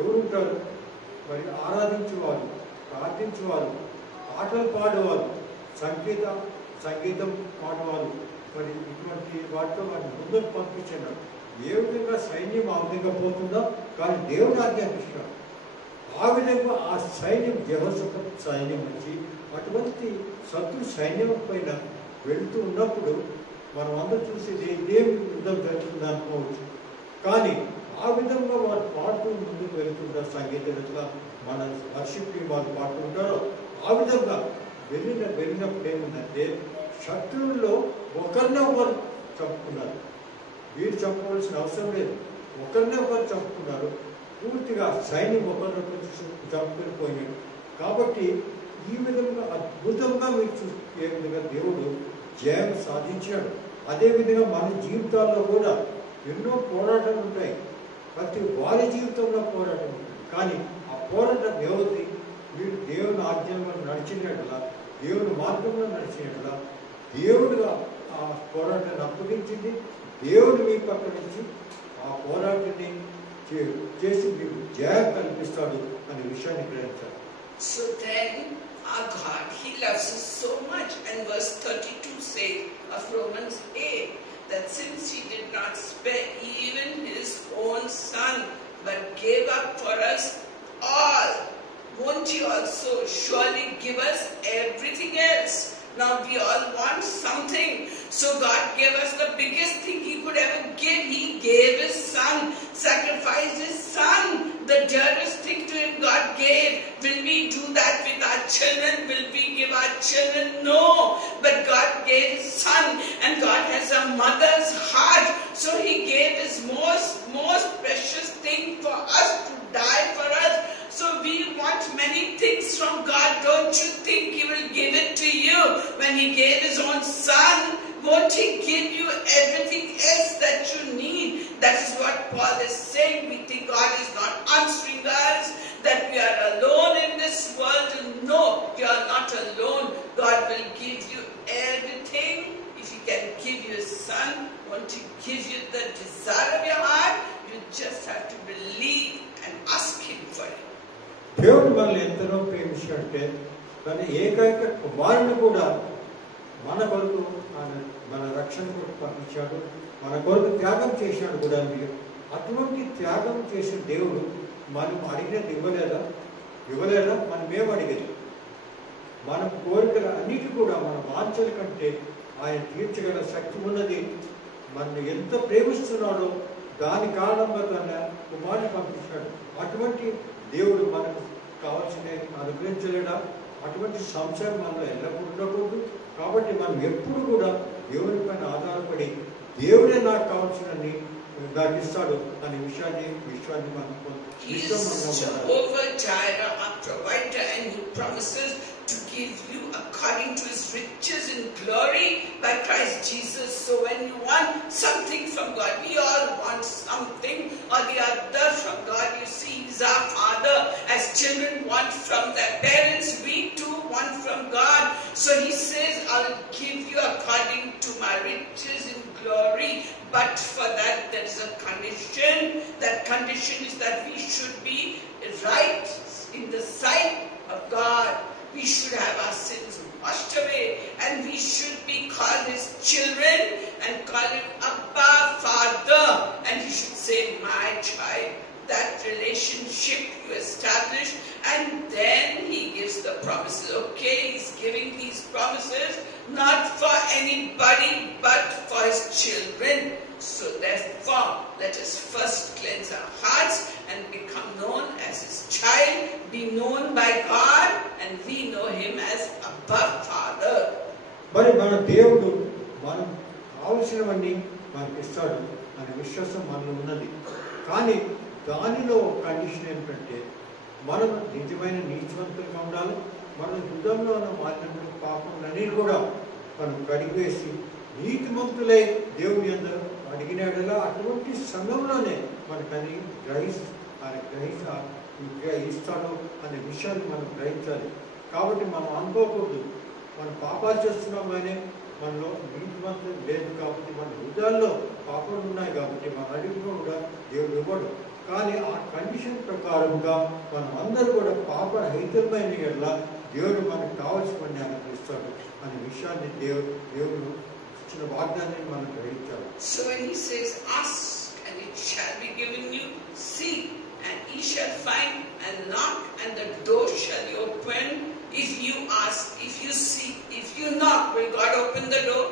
ఎవరుంటారు? మరి ఆరాధించేవారు, ప్రార్థించేవారు, పాటలు పాడేవారు, సంగీతం పాడేవారు, మరి ఇటువంటి వాటితో వాటిని ముందుకు పంపించాడు. ఏ విధంగా సైన్యం ఆ విధంగా పోతుందో, కానీ దేవుడు ఆజ్ఞాపిస్తున్నాడు. ఆ విధంగా ఆ సైన్యం యెహోషాఫాత్ సైన్యం వచ్చి అటువంటి శత్రు సైన్యం పైన వెళుతూ ఉన్నప్పుడు మనం అందరూ చూసేది ఇదేమి యుద్ధం జరుగుతుంది అనుకోవచ్చు. కానీ ఆ విధంగా వారు పాడుతూ ముందుకు వెళుతుంటారు. సంగీతవేత్తగా మన వర్షిప్ టీం వారు పాడుతుంటారో ఆ విధంగా వెళ్ళినప్పుడు ఏముందంటే శత్రువుల్లో ఒకరినొకరు చంపుకున్నారు. వీరు చంపవలసిన అవసరం లేదు, ఒకరినొకరు చంపుకున్నారు. పూర్తిగా సైన్యం ఒకరినొకరు చంపుకొని పోయినాడు. కాబట్టి ఈ విధంగా అద్భుతంగా మీరు చూసే విధంగా దేవుడు జయం సాధించాడు. అదేవిధంగా మన జీవితాల్లో కూడా ఎన్నో పోరాటాలు ఉంటాయి. ప్రతి వారి జీవితంలో పోరాటం ఉంటుంది. కానీ ఆ పోరాటం వ్యవధి మీరు దేవుని ఆజ్ఞలో నడిచినట్లా, దేవుని మార్గంలో నడిచినట్లా దేవుడుగా ఆ పోరాటాన్ని అప్పగించింది. దేవుడు మీ పక్క నుంచి ఆ పోరాటాన్ని చేసి మీకు జయం కల్పిస్తాడు అనే విషయాన్ని గ్రహించాలి. So then our God, He loves us so much. And verse 32 says of Romans 8 that since He did not spare even His own Son but gave up for us all, won't He also surely give us everything else? Now we all want something. So God gave us the biggest thing He could ever give. He gave His Son, sacrificed His Son, the dearest thing to Him God gave. Will we do that with our children? Will we give our children? No. But God gave His Son, and God has a mother's heart. So He gave His most precious thing for us to die for us. So we want many things from God. Don't you think He will give it to you? When He gave His own Son, won't He give you everything else that you need? That is what Paul is saying. We think God is not answering us, that we are alone in this world. No, you are not alone. God will give you everything. If He can give you His Son, won't He give you the desire of your heart? You just have to believe and ask Him for it. దేవుడు మనల్ని ఎంతనో ప్రేమించాడంటే తన ఏకైక కుమారుని కూడా మన కొరకు మన రక్షణ కొరకు పంపించాడు, మన కొరకు త్యాగం చేశాడు కూడా. అటువంటి త్యాగం చేసిన దేవుడు మనం అడిగినది ఇవ్వలేదా? మనం ఏం అడిగేది? మన కోరికలు అన్నిటి కూడా మన వాంఛల కంటే ఆయన తీర్చగల శక్తి ఉన్నది. మనం ఎంత ప్రేమిస్తున్నాడో దాని కారణంగా తన కుమారుని పంపించాడు. అటువంటి దేవుడు మనకు కావాల్సినవి అనుగ్రహించలేడా? అటువంటి సంశయం మనలో ఎల్లప్పుడూ ఉండకూడదు. కాబట్టి మనం ఎప్పుడు కూడా దేవుని పైన ఆధారపడి దేవుడే నాకు కావాల్సినన్ని నాకు ఇస్తాడు అనే విషయాన్ని మనం Jehovah Jireh, our provider, and He promises to give you according to His riches in glory by Christ Jesus. So when you want something from God, we all want something or the other from God. You see, He's our Father. As children want from their parents, we too want from God. So He says, I will give you according to my riches in glory. But for that, there is a condition. That condition is that we should be right in the sight of God. We should have our sins washed away, and we should be called His children and call Him Abba, Father. And He should say, my child. That relationship you establish, and then He gives the promises. Okay, He's giving these promises not for anybody but for His children. So therefore, let us first cleanse our hearts and become known as His child, be known by God, and we know Him as Abba, Father. మరి మన దేవుడు మనం కావలసినవన్నీ మనకి ఇస్తాడు అనే విశ్వాసం మనలో ఉన్నది. కానీ దానిలో కండిషన్ ఏంటంటే మనం నిజమైన నీతివంతులుగా ఉండాలి. మన హృదయంలో ఉన్న మాలిన్యములు పాపములన్నీ కూడా మనం కడిగివేసి నీతిమంతులై దేవుని అందరూ అడిగినాడుగా అటువంటి సమయంలోనే మనకని గ్రహిస్తాడు అనే విషయాన్ని మనం గ్రహించాలి. కాబట్టి మనం అనుకోకూడదు మనం పాపాలు చేస్తున్నాం కానీ మనలో నీతివంతం లేదు. కాబట్టి మన హృదయాల్లో పాపాలు ఉన్నాయి కాబట్టి మన అడిగిన కూడా దేవుడు ఇవ్వడు. కానీ ఆ కండిషన్ ప్రకారంగా మనం అందరూ కూడా పాప రహితమైన ఎట్లా దేవుడు మనకు కావాల్సిన అనుగ్రహిస్తాడు అనే విషయాన్ని దేవుడు ఇచ్చిన వాగ్దానాన్ని మనం గ్రహించాలి. So when He says, ask and it shall be given you, seek and ye shall find, and knock and the door shall be open. If you ask, if you seek, if you knock, will God open the door?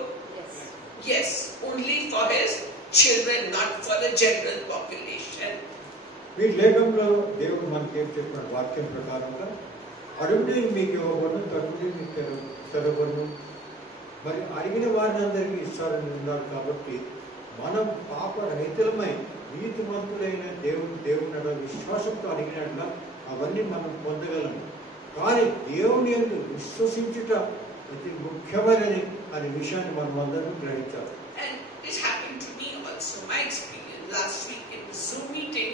Yes, only for His children, not for the general population. ఈ లేఖంలో దేవుడు మనకి ఏం చెప్పాడు వాక్యం ప్రకారంగా అడుగుడి మీకు ఇవ్వబడును, తట్టుడి మీకు తెరవబడును. మరి అడిగిన వారిని అందరికీ ఇస్తారని ఉన్నారు. కాబట్టి మనం పాప రహితులమై నీతిమంతులైన దేవుని విశ్వాసంతో అడిగినట్ల అవన్నీ మనం పొందగలము. కానీ దేవుని యందు విశ్వసించుట అతి ముఖ్యమైనది అనే విషయాన్ని మనం అందరం గ్రహించాలి. And this happened to me also. My experience last week in the Zoom meeting,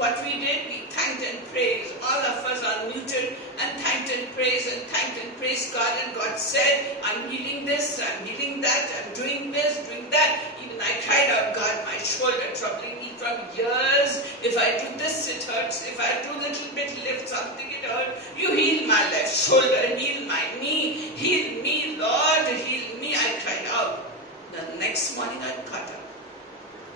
what we did, we thanked and praised. All of us unmuted and thanked and praised God. And God said, I'm healing this, I'm healing that, I'm doing this, doing that. Even I cried out, God, my shoulder troubling me from years. If I do this, it hurts. If I do little bit, lift something, it hurts. You heal my left shoulder, heal my knee, heal me, Lord, heal me. I cried out. The next morning I got up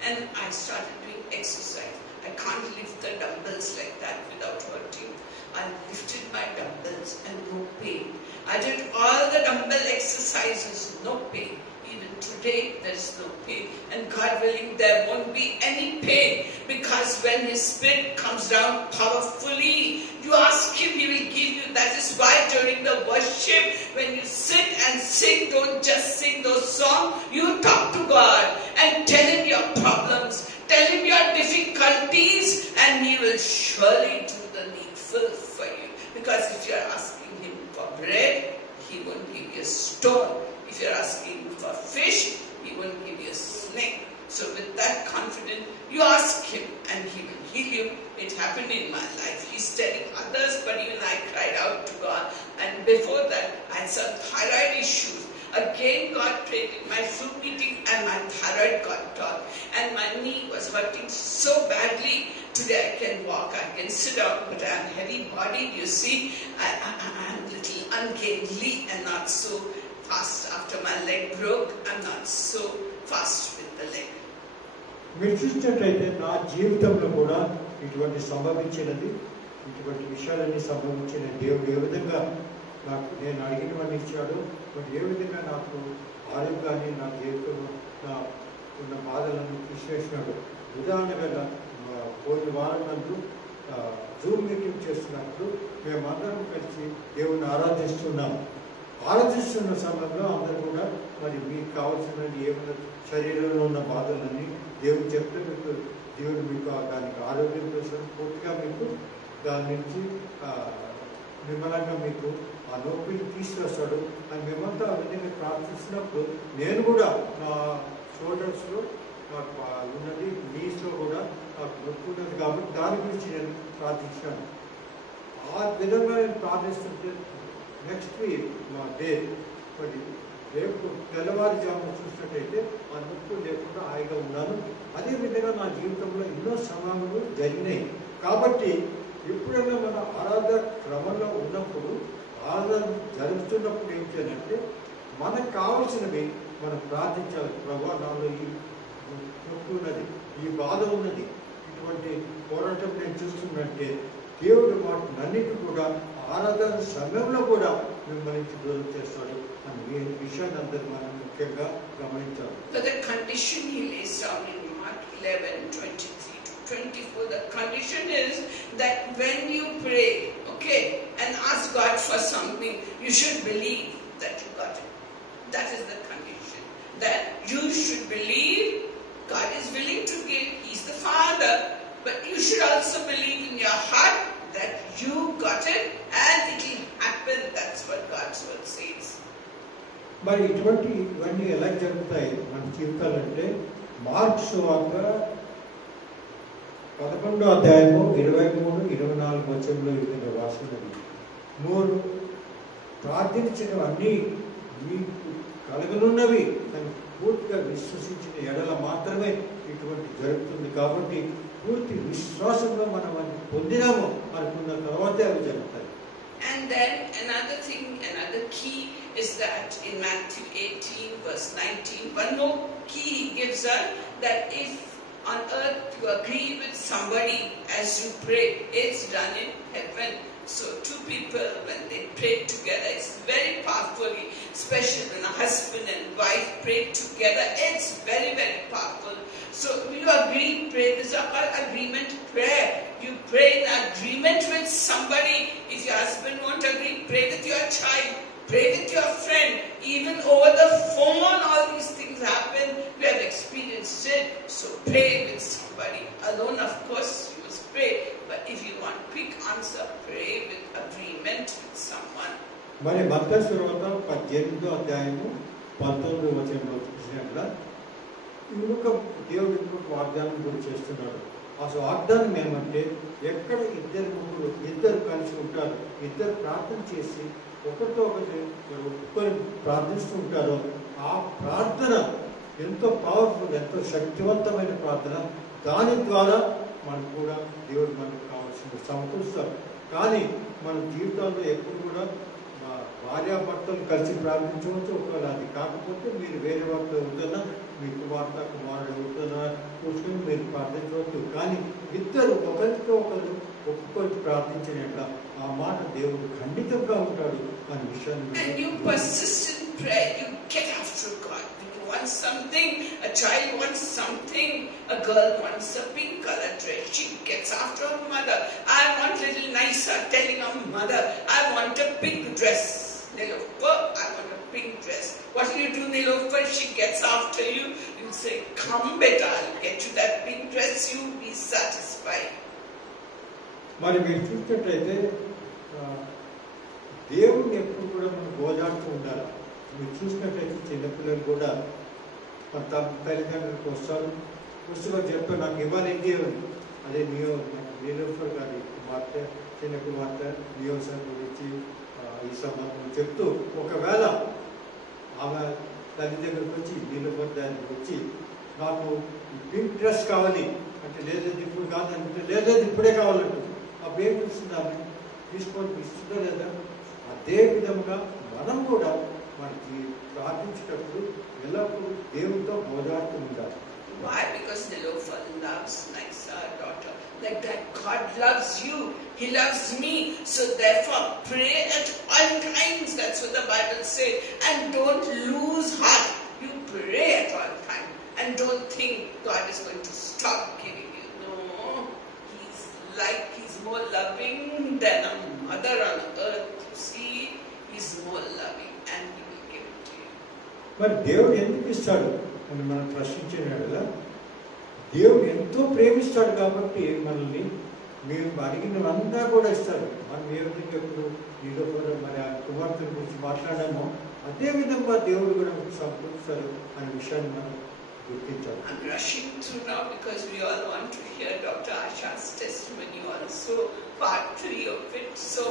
and I started doing exercise. I can't lift the dumbbells like that without hurting. I lifted my dumbbells and no pain. I did all the dumbbell exercises, no pain. Even today there is no pain. And God willing there won't be any pain, because when His Spirit comes down powerfully, you ask Him, He will give you. That is why during the worship, when you sit and sing, don't just sing those songs. You talk to God and tell Him your problems. Tell Him your difficulties, and He will surely do the needful for you. Because if you are asking Him for bread, He won't give you a stone. If you are asking for fish, He won't give you a snake. So with that confidence, you ask Him and He will heal you. It happened in my life. He's telling others, but even I cried out to God. And before that, I had some thyroid issues. Again, God prayed in my Zoom meeting and my thyroid got taught. And my knee was hurting so badly. Today I can walk, I can sit down, but I am heavy-bodied, you see. I am little ungainly and not so fast. After my leg broke, I'm not so fast with the leg. మీరు చూసినట్లయితే నా జీవితంలో కూడా ఇటువంటి సంభవించినది, ఇటువంటి విషయాలన్నీ సంభవించిన దేవుడు ఏ విధంగా నాకు నేను అడిగినవన్నీ ఇచ్చాడు, మరి ఏ విధంగా నాకు ఆరోగ్యాన్ని, నా జీవితంలో నా ఉన్న బాధలను తీసివేసినాడు. ఉదాహరణగా పోయిన వారం నందు జూమ్ మీటింగ్ చేస్తున్నప్పుడు మేమందరం కలిసి దేవుని ఆరాధిస్తున్న సమయంలో అందరూ కూడా మరి మీకు కావాల్సినవి ఏమైనా శరీరంలో ఉన్న బాధలన్నీ దేవుడు చెప్తే మీకు దేవుడు మీకు దానికి ఆరోగ్యం కోసం పూర్తిగా మీకు దాని నుంచి నిమ్మలంగా మీకు ఆ నొప్పిని తీసుకొస్తాడు అని మేమంతా ఆ విధంగా ప్రార్థిస్తున్నప్పుడు నేను కూడా నా షోల్డర్స్లో నాకు ఉన్నది, నీస్లో కూడా నాకు నొప్పి ఉన్నది కాబట్టి దాని గురించి నేను ప్రార్థించాను. ఆ విధంగా నేను ప్రార్థిస్తుంటే నెక్స్ట్ వీక్ మా డే మరి రేపు తెల్లవారుజామున చూసినట్టయితే ఆ నొప్పి లేకుండా హాయిగా ఉన్నాను. అదేవిధంగా నా జీవితంలో ఎన్నో సమయాలు జరిగినాయి. కాబట్టి ఎప్పుడైనా మన ఆరాధన క్రమంలో ఉన్నప్పుడు, ఆరాధన జరుగుతున్నప్పుడు ఏం చేయాలంటే మనకు కావలసినవి మనం ప్రార్థించాలి. ప్రభువా, నాలో ఈ నొప్పి ఉన్నది, ఈ బాధ ఉన్నది, ఇటువంటి పోరాటం నేను చూస్తున్నట్టే దేవుడు వాటినన్నిటి కూడా ఆరాధన సమయంలో కూడా మిమ్మల్ని దూరం చేస్తాడు అని విషయాన్ని అందరూ మనం ముఖ్యంగా గమనించాలి. So the condition he lays down in Mark 11:23-24, the condition is that when you pray, okay, and ask God for something, you should believe that you got it. That is the condition. That you should believe God is willing to give. He's the Father. But you should also believe in your heart that you got it and it will happen. That's what God's word says. మరి ఇవన్నీ ఎలా జరుగుతాయి మన జీవితాలంటే mark సువార్త 11వ అధ్యాయము 23-24 వచనంలో ఈ విధంగా రాసినది, మూడు ప్రార్థించినవన్నీ మీకు కలగనున్నవి అని పూర్తిగా విశ్వసించిన ఎడల మాత్రమే ఇటువంటి జరుగుతుంది. కాబట్టి పూర్తి విశ్వాసంలో మనం అది పొందినాము అనుకున్న తర్వాతే అవి జరుగుతాయి. And then another key is that in Matthew 18:19, one more key he gives us, that if on earth you agree with somebody as you pray, it's done in heaven. So two people, when they pray together, it's very powerfully, especially when a husband and wife pray together, it's very, very powerful. So you agree, pray. This is called agreement prayer. You pray in agreement with somebody. If your husband won't agree, pray with your child, pray with your friend. Even over the phone, all these things happen. We have experienced it. So pray with somebody. Alone, of course, you must pray. But if you want quick answer, pray with agreement with someone. మరి మత్తయి సువార్త 18వ అధ్యాయము 19వ వచనంలో చూసినట్ల ఇంకొక దేవుడు ఇంకొక వాగ్దానం కూడా చేస్తున్నాడు. అసలు వాగ్దానం ఏమంటే ఎక్కడ ఇద్దరు కలిసి ఉంటారు, ఇద్దరు ప్రార్థన చేసి ఒకరితో ఒకరు ఒప్పుకొని ప్రార్థిస్తూ ఉంటారో ఆ ప్రార్థన ఎంతో పవర్ఫుల్, ఎంతో శక్తివంతమైన ప్రార్థన. దాని ద్వారా మనకు కూడా దేవుడు మనకు కావాల్సిన సమకూరుస్తారు. కానీ మన జీవితాల్లో ఎప్పుడు కూడా భార్యాభర్తలు కలిసి ప్రార్థించవచ్చు. ఒకవేళ అది కాకపోతే మీరు వేరే వారితో అవుతున్నా, మీ కుమారుడు అవుతున్నా కూర్చొని మీరు ప్రార్థించవచ్చు. కానీ ఇద్దరు ఒకరితో ఒకరు ఒప్పుకొని ప్రార్థించినట్ల ఆ మాట దేవుడు ఖండితంగా ఉంటాడు అనే విషయాన్ని. And you persist in prayer. You get after God. You want something. A child wants something. A girl wants a pink color dress. She gets after her mother. I want little nicer. Telling her mother, I want a pink dress. Nilofer, I want a pink dress. What do you do, Nilofer? She gets after you. You say, come better. I'll get you that pink dress. You be satisfied. మరి మీరు చూసినట్లయితే దేవుడిని ఎప్పుడు కూడా మనం గోజాడుతూ ఉండాలి. మీరు చూసినట్లయితే చిన్నపిల్లలు కూడా తమ తల్లిదండ్రులకు వస్తారు, పుస్తకం చెప్తారు నాకు ఇవ్వాలి ఇంకేమని. అదే నీలోఫర్ గారి కుమార్తె, చిన్న కుమార్తె నియోసన్ గురించి ఈ సంబంధం చెప్తూ ఒకవేళ ఆమె తల్లి దగ్గరకు వచ్చి నీలోఫర్ దానికి వచ్చి నాకు పింక్ డ్రెస్ కావాలి అంటే లేదండి ఇప్పుడు కాదంటే లేదండి ఇప్పుడే కావాలంటుంది. అప్పుడు ఏం చూస్తుంది ఆమె తీసుకొని ఇస్తుందో లేదా. అదే విధంగా మనం కూడా మనకి ప్రార్థించేటప్పుడు ఎల్లప్పుడూ దేవుడితో పోరాడుతూ ఉండాలి. Why? Because Nilofer loves Nysa, daughter. Like that God loves you. He loves me. So therefore pray at all times. That's what the Bible says. And don't lose heart. You pray at all times. And don't think God is going to stop giving you. No. He's more loving than a mother on earth. You see, He's more loving and He will give it to you. మరి దేవుడు ఎందుకు ఇస్తాడు అని మనం ప్రశ్నించాడు కదా. దేవుడు ఎంతో ప్రేమిస్తాడు కాబట్టి మనల్ని మేము అడిగినవంతా కూడా ఇస్తాడు. మనం ఏ విధంగా ఎప్పుడు నీలో కూడా మరి ఆ కుమార్తెల గురించి మాట్లాడామో అదే విధంగా దేవుడు కూడా సమకూరుస్తాడు అనే విషయాన్ని మనం గుర్తించాలి. I'm rushing through now because we all want to hear Dr. Asha's testimony also, part 3 of it. So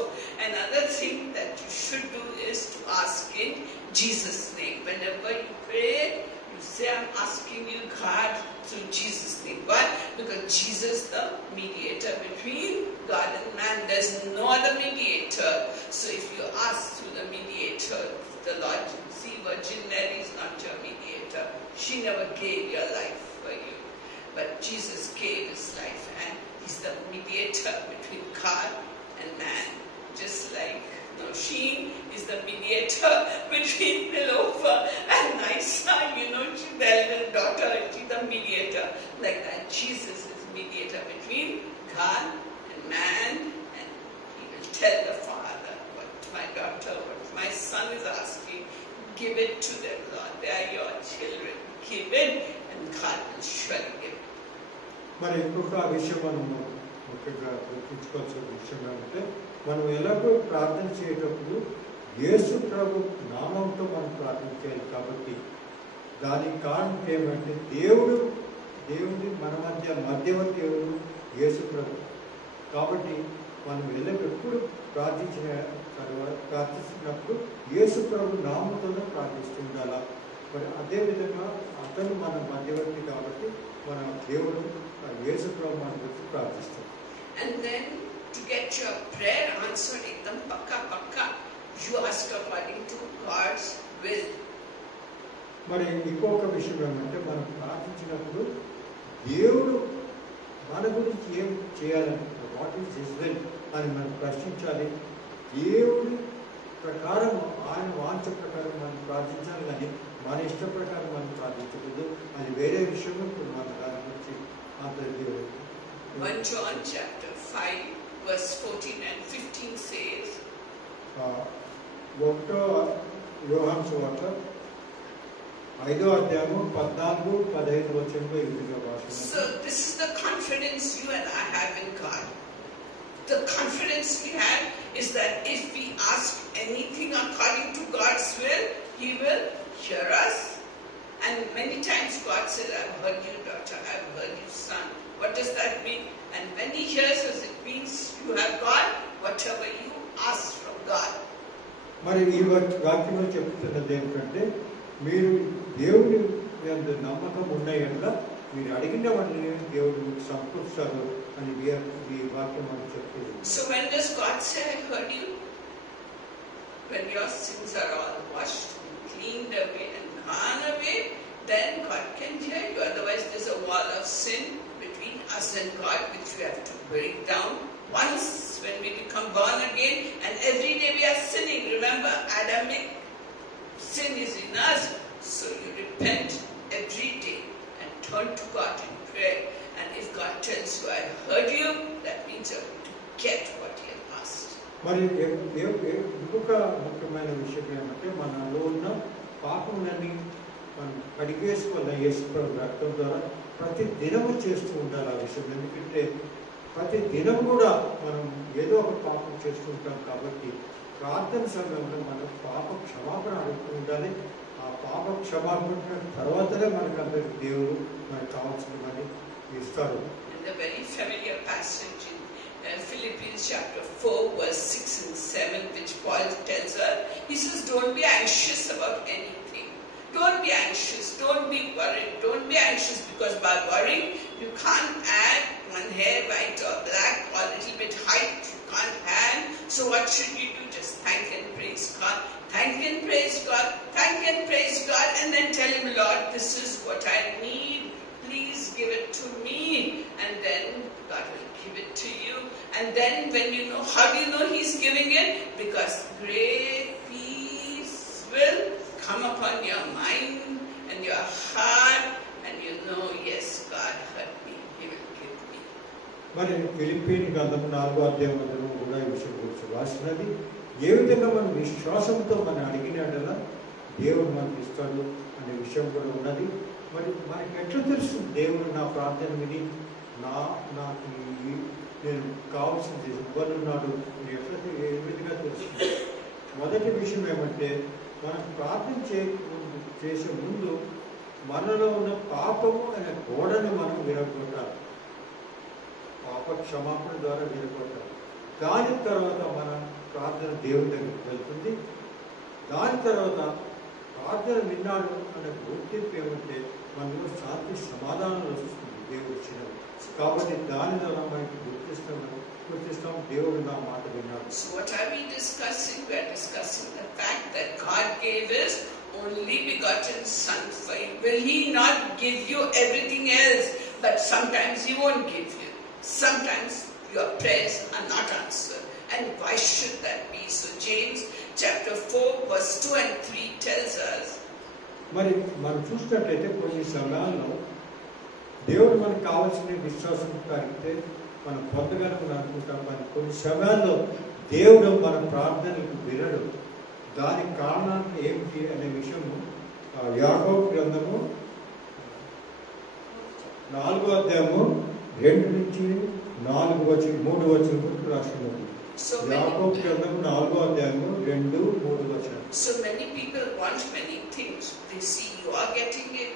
another thing that you should do is to ask in Jesus' name. Whenever you pray, you say, I'm asking you, God, through Jesus' name. Why? Because Jesus is the mediator between God and man. There's no other mediator. So if you ask through the mediator, the Lord, see, Virgin Mary is not your mediator. She never gave your life for you. But Jesus gave His life, and He's the mediator between God and man. Just like Nosheen is the mediator between Nilofer and Nysa. She's the elder daughter, she's the mediator. Like that, Jesus is mediator between God and man, and He will tell the Father what my daughter, what my son is asking. Give it to them, Lord. They are your children. Give it, and God will surely give it. మరి ఇంకొక విషయం మనము ముఖ్యంగా గుర్తుంచుకోవాల్సిన విషయం ఏమంటే మనం ఎలాగో ప్రార్థన చేసేటప్పుడు యేసు ప్రభు నామంతో మనం ప్రార్థన చేయాలి. కాబట్టి దానికి కారణం ఏమంటే దేవుడి మన మధ్యవర్తి ఎవరు? యేసు ప్రభు. కాబట్టి మనం ఎప్పుడు ప్రార్థించినప్పుడు యేసు ప్రభు నామంతోనే ప్రార్థిస్తూ ఉండాలా. మరి అదేవిధంగా అతను మన మధ్యవర్తి కాబట్టి మన దేవుడు యేసు ప్రభు మన గురించి ప్రార్థిస్తాం. And then to get your prayer answered, ekdam pakka, you ask according to God's will. మరి ఇంకొక విషయం ఏమంటే మనం ప్రార్థించినప్పుడు దేవుడు మన గురించి ఏం చేయాలనుకుంటున్నాడు, వాట్ ఈస్ హిస్ విల్ అని మనం ప్రశ్నించాలి. దేవుడి ప్రకారం ఆయన వాంఛ ప్రకారం మనం ప్రార్థించాలి, కానీ మన ఇష్ట ప్రకారం మనం ప్రార్థించకూడదు. అది వేరే విషయం. ఇప్పుడు మన దాని గురించి అంత 1 John chapter 5 verse 14 and 15 says, 1 యోహాను సువార్త 5వ అధ్యాయము 14-15 వచనంలో ఈ విధంగా రాస్తున్నారు. So this is the confidence you and I have in God. The confidence we have is that if we ask anything according to God's will, He will hear us. And many times God says, I've heard you, daughter, I've heard you, son. What does that mean? And when He hears us, it means you have got whatever you ask from God. మరి ఈ వాక్యంలో చెప్తున్నది ఏమిటంటే, మీరు దేవుని మీద నమ్మకం ఉన్న ఎడల మీరు అడిగిన వాటిని దేవుడు మీకు సమకూరుస్తాడు అని ఈ వాక్యం మనకు చెప్తుంది. So when does God say, I heard you? When your sins are all washed, cleaned away and gone away, then God can hear you. Otherwise there's a wall of sin between us and God which we have to break down. Once when we become born again, and every day we are sinning. Remember, Adamic sin is in us. So you repent every day and turn to God in prayer. And if God tells you, I heard you, that means you're going to get what He has asked. మరి ఇంకొక ముఖ్యమైన విషయం ఏమంటే, మనలో ఉన్న పాపములని మనం కడిగేసుకోవాలి యేసుప్రభు రక్తం ద్వారా. ప్రతి దినము చేస్తూ ఉండాలి ఆ విషయం. ఎందుకంటే ప్రతి దినం కూడా మనం ఏదో ఒక పాపం చేస్తూ ఉంటాం కాబట్టి ప్రార్థన సమయంలో మనం పాప క్షమాపణ అడుగుతూ ఉండాలి. ఆ పాప క్షమాపణ తర్వాతనే మనకు అందరికి దేవుడు మనకు కావాల్సినవన్నీ ఇస్తాడు. And the very familiar passage in Philippians chapter 4 verse 6 and 7 which Paul tells us, he says, don't be anxious about anything. Don't be anxious, don't be worried, don't be anxious, because by worrying you can't add one hair white or black or a little bit height, you can't add. So what should you do? Just thank and praise God. Thank and praise God, thank and praise God, and then tell Him, Lord, this is what I need, please give it to me. And then God will give it to you. And then when you know, how do you know He's giving it? Because great peace will come upon your mind and your heart, and you know, yes, God heard me, He will give me. మరి ఫిలిప్పీని గ్రంథం 4వ అధ్యాయంలో కూడా ఈ విషయం గురించి రాసినది. ఏ విధంగా మనం విశ్వాసంతో మనం అడిగినట్లా దేవుడు మనకి ఇస్తాడు అనే విషయం కూడా ఉన్నది. మరి మనకి ఎట్లా తెలుసు దేవుడు నా ప్రార్థన విని నాకు నేను కావాల్సింది ఇవ్వనున్నాడు ఎట్లా ఏ విధంగా తెలుసు? మొదటి విషయం ఏమంటే, మనం ప్రార్థన చేసే ముందు మనలో ఉన్న పాపము అనే గోడను మనం విరగొట్టాలి. పాప క్షమాపణ ద్వారా విరగొట్టాలి. దాని తర్వాత మన ప్రార్థన దేవుడి దగ్గరికి వెళ్తుంది. దాని తర్వాత ప్రార్థన విన్నాడు అనే గుర్తింపు ఏమంటే మనలో శాంతి సమాధానం వస్తుంది దేవుడు ఇచ్చినది. కాబట్టి దాని ద్వారా మనకి గుర్తిస్తాం దేవుడు నా మాట విన్నాడు. So what are we discussing? We are discussing the fact that God gave His only begotten Son for you. Will He not give you everything else? But sometimes He won't give you. Sometimes your prayers are not answered. And why should that be? So James chapter 4 verse 2 and 3 tells us. మరి మనం చూసినట్లయితే కొన్ని సమయాల్లో దేవుడు మనకు కావాల్సిన విశ్వాసం కలిగితే మనం పొందగలమని అనుకుంటాం. కానీ కొన్ని సమయాల్లో దేవుడు మన ప్రార్థనలకు వినడు. దానికి కారణాన్ని ఏమిటి అనే విషయము యాకోబు గ్రంథము 4వ అధ్యాయము 2 నుంచి 4 వచనం 3 వచనం వరకు రాస్తున్నది. యాకోబు గ్రంథము 4వ అధ్యాయము 2, 3 వచనం. So many people want many things. They see you are getting it,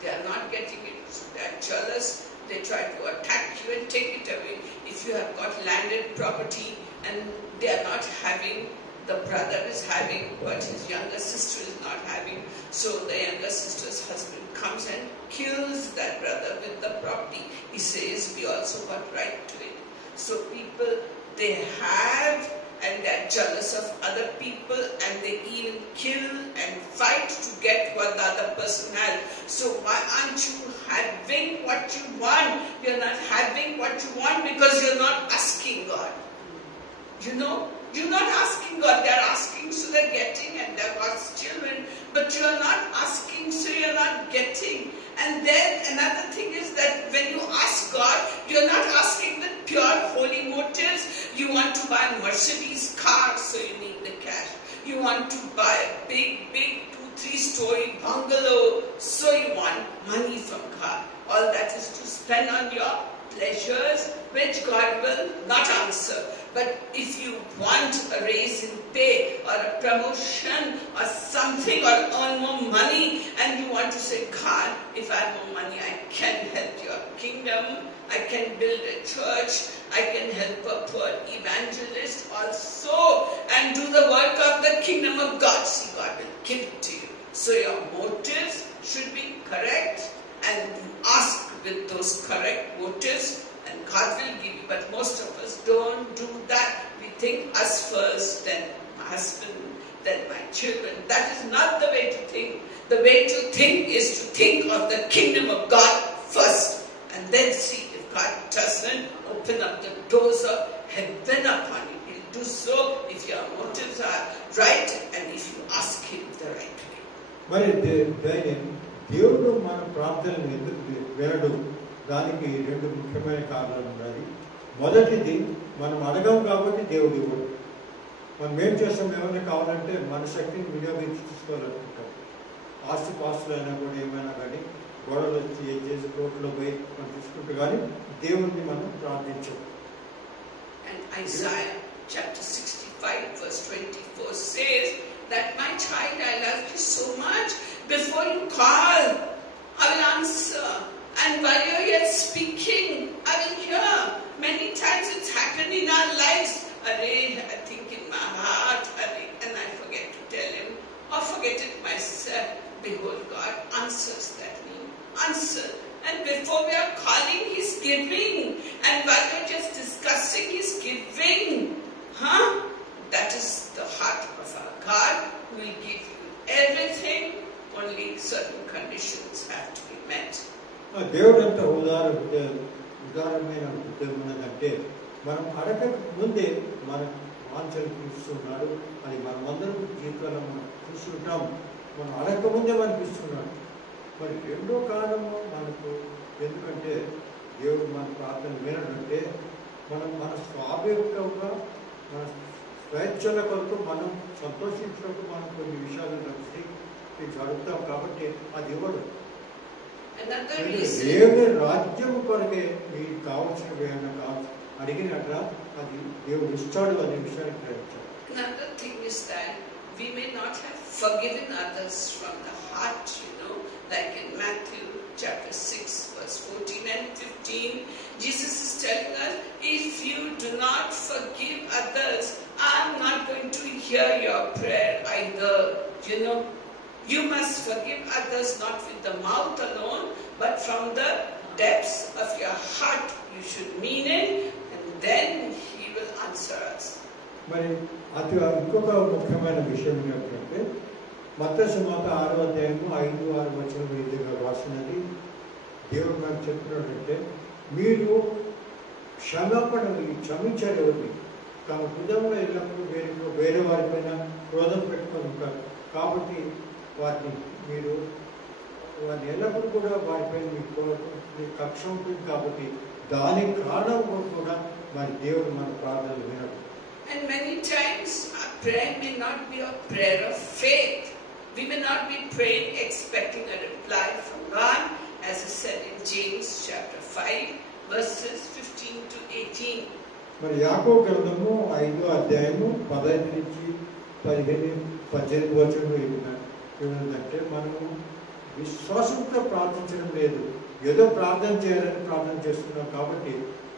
they are not getting it. So they are jealous. They try to attack you and take it away. If you have got landed property and they are not having, the brother is having, but his younger sister is not having. So the younger sister's husband comes and kills that brother with the property. He says, we also got right to it. So people, they have and they're jealous of other people, and they even kill and fight to get what the other person has. So why aren't you having what you want? You're not having what you want because you're not asking God. You know, you're not asking God. They're asking, so they're getting, and they're God's children. But you're not asking, so you're not getting. And then another thing is that when you ask God, you're not asking with pure holy motives. You want to buy a Mercedes car, so you need the cash. You want to buy a big 2-3-story bungalow, so you want money from God. All that is to spend on your pleasures, which God will not answer. But if you want a raise in pay or a promotion or something, or earn more money, and you want to say, God, if I have more money, I can help your kingdom, I can build a church, I can help a poor evangelist also, and do the work of the kingdom of God. See, God will give it to you. So your motives should be correct, and you ask with those correct motives, and God will give you. But most of us don't do that. We think us first, then my husband, then my children. That is not the way to think. The way to think is to think of the kingdom of God first, and then see if God doesn't open up the doors of heaven upon you. He'll do so if your motives are right and if you ask Him the right way. మరి దేవుడు మన ప్రార్థనలు ఎందుకు వినడు? దానికి రెండు ముఖ్యమైన కారణాలు ఉన్నాయి. మొదటిది, మనం అడగం కాబట్టి దేవుడు ఇవ్వడు. మనం ఏం చేస్తాం? ఏమైనా కావాలంటే మన శక్తిని వినియోగించి తీసుకోవాలనుకుంటాం. ఆస్తిపాస్తులైనా కూడా ఏమైనా కానీ గొడవలు వచ్చి ఏం చేసి కోర్టులో పోయి మనం తీసుకుంటూ కానీ దేవుడిని మనం ప్రార్థించాం. And Isaiah chapter 65 verse 24 says that, my child, I love you so much. Before you call, I will answer. And while you're yet speaking, I will hear. Many times it's happened in our lives. I think in my heart, and I forget to tell Him, or forget it myself. Behold, God answers that need. Answer. And before we are calling, He's giving. And while we're just discussing, He's giving. That is the heart of our God, who will give you everything. Only certain conditions have to be met. దేవుడు అంత ఉదారమైన ఉద్యోగం ఉన్నదంటే, మనం అడగక ముందే మన వాంఛలు తీరుస్తున్నాడు. అది మనమందరం జీవితంలో మనం చూస్తుంటాం. మనం అడగక ముందే మనకి ఇస్తున్నాడు. మరి రెండో కారణము మనకు ఎందుకంటే దేవుడు మన ప్రార్థన వినడంటే, మనం మన స్వాభావికంగా మన స్వేచ్ఛల కొరకు మనం సంతోషించినప్పుడు మనం కొన్ని విషయాలు కలిసి అడుగుతాం కాబట్టి అది ఇవ్వడు. దేవుని రాజ్యం కొరకే మీకు కావాల్సినవి ఏమైనా కావచ్చు అడిగినట్ల అది దేవుడు ఇస్తాడు అనే విషయాన్ని గ్రహించాలి. Another thing is that we may not have forgiven others from the heart, like in Matthew chapter 6 verse 14 and 15. Jesus is telling us, if you do not forgive others, I am not going to hear your prayer either. You must forgive others not with the mouth alone, but from the depths of your heart. You should mean it, and then He will answer us. మరి ఇంకొక ముఖ్యమైన విషయం ఏంటంటే, మత్తయి సువార్త 6వ అధ్యాయము 5-6 వచనం రీతిగా రాసినది. దేవుడు నాకు చెప్తున్నాడంటే, మీరు క్షమించారు ఎవరిని? తమ హృదయంలో ఎల్లప్పుడూ వేరే వారిపైన క్రోధం పెట్టుకొని ఉంటారు. కాబట్టి మీరు వారిని ఎల్లప్పుడూ కూడా వారిపైన మీ కక్ష ఉంటుంది. కాబట్టి దానికి కారణం కూడా మరి దేవుడు మన ప్రార్థనలు వినడు. And many times our prayer may not be a prayer of faith. We may not be praying expecting a reply from God, as is said in James chapter 5 verses 15 to 18. మరి యాకోబు గ్రంథము 5వ అధ్యాయము 15 నుంచి 18 వచనం ఏమంటే, మనము విశ్వాసంతో ప్రార్థించడం లేదు, ఏదో ప్రార్థన చేయాలని ప్రార్థన చేస్తున్నాం. కాబట్టి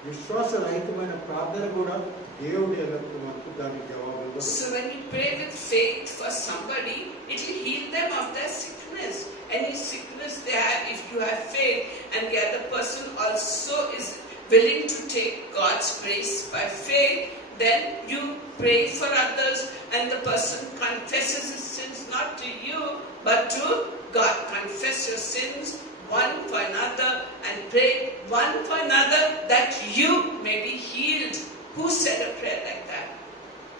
విశ్వాసరహితమైన ప్రార్థన కూడా దేవుడు ఎల్లప్పుడూ మనకు దానికి జవాబు ఇవ్వదు. So when you pray with faith for somebody, it will heal them of their sickness. Any sickness they have, if you have faith, and the other person also is willing to take God's grace by faith, then you pray for others and the person confesses his sins not to you but to God. Confess your sins one for another and pray one for another that you may be healed. Who said a prayer like that?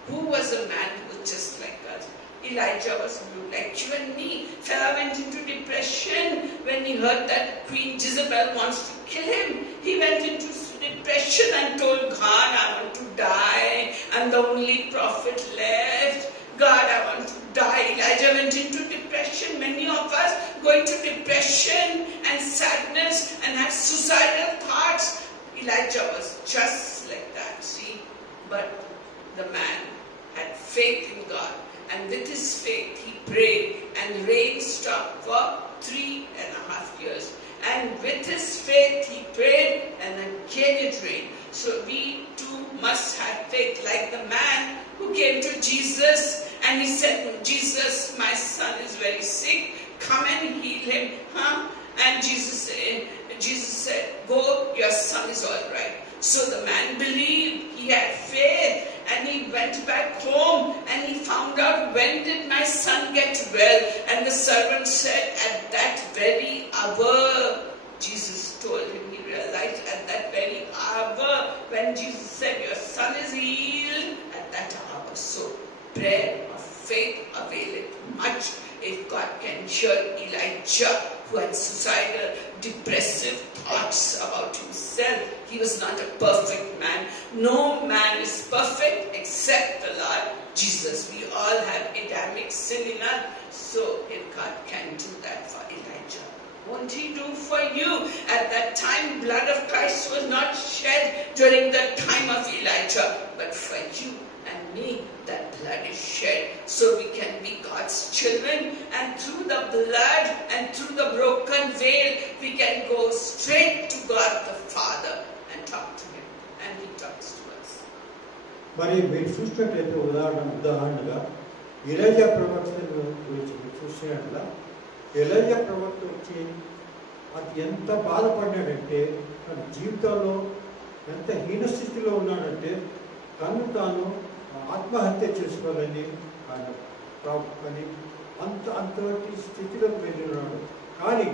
Who was a man who was just like us? Elijah was like you and me. Fella went into depression when he heard that Queen Jezebel wants to kill him. He went into depression and told God, I want to die. I'm the only prophet left. God, I want to die. Elijah went into depression. Many of us go into depression and sadness and have suicidal thoughts. Elijah was just like that, see. But the man had faith in God. And with his faith, he prayed and rain stopped for 3.5 years. And with his faith, he prayed and again it rained. So we too must have faith like the man who came to Jesus and he said, Jesus, my son is very sick. Come and heal him. And Jesus said, go, your son is all right. So the man believed, he had faith, and he went back home and he found out, when did my son get well? And the servant said, at that very hour. Jesus told him, he realized at that very hour when Jesus said, your son is healed, at that hour. So prayer of faith availeth much. If God can hear Elijah, who had suicidal, depressive thoughts about himself, he was not a perfect man. No man is perfect except the Lord Jesus. We all have Adamic sin in us. So if God can do that for Elijah, won't he do for you? At that time, blood of Christ was not shed during the time of Elijah, but for you and me, that blood is shed so we can be God's children, and through the blood and through the broken veil we can go straight to God the Father and talk to him, and he talks to us. మరి మీరు చూసినట్లయితే ఉదాహరణగా ఎలీయా ప్రవక్త గురించి మీరు చూసినట్లుగా ఎలీయా ప్రవక్త వచ్చి అది ఎంత బాధపడ్డాడంటే తన జీవితంలో ఎంత హీనస్థితిలో ఉన్నాడంటే తాను ఆత్మహత్య చేసుకోవాలని ఆయన ప్రాప్తని అంతటి స్థితిలోకి వెళ్ళినాడు. కానీ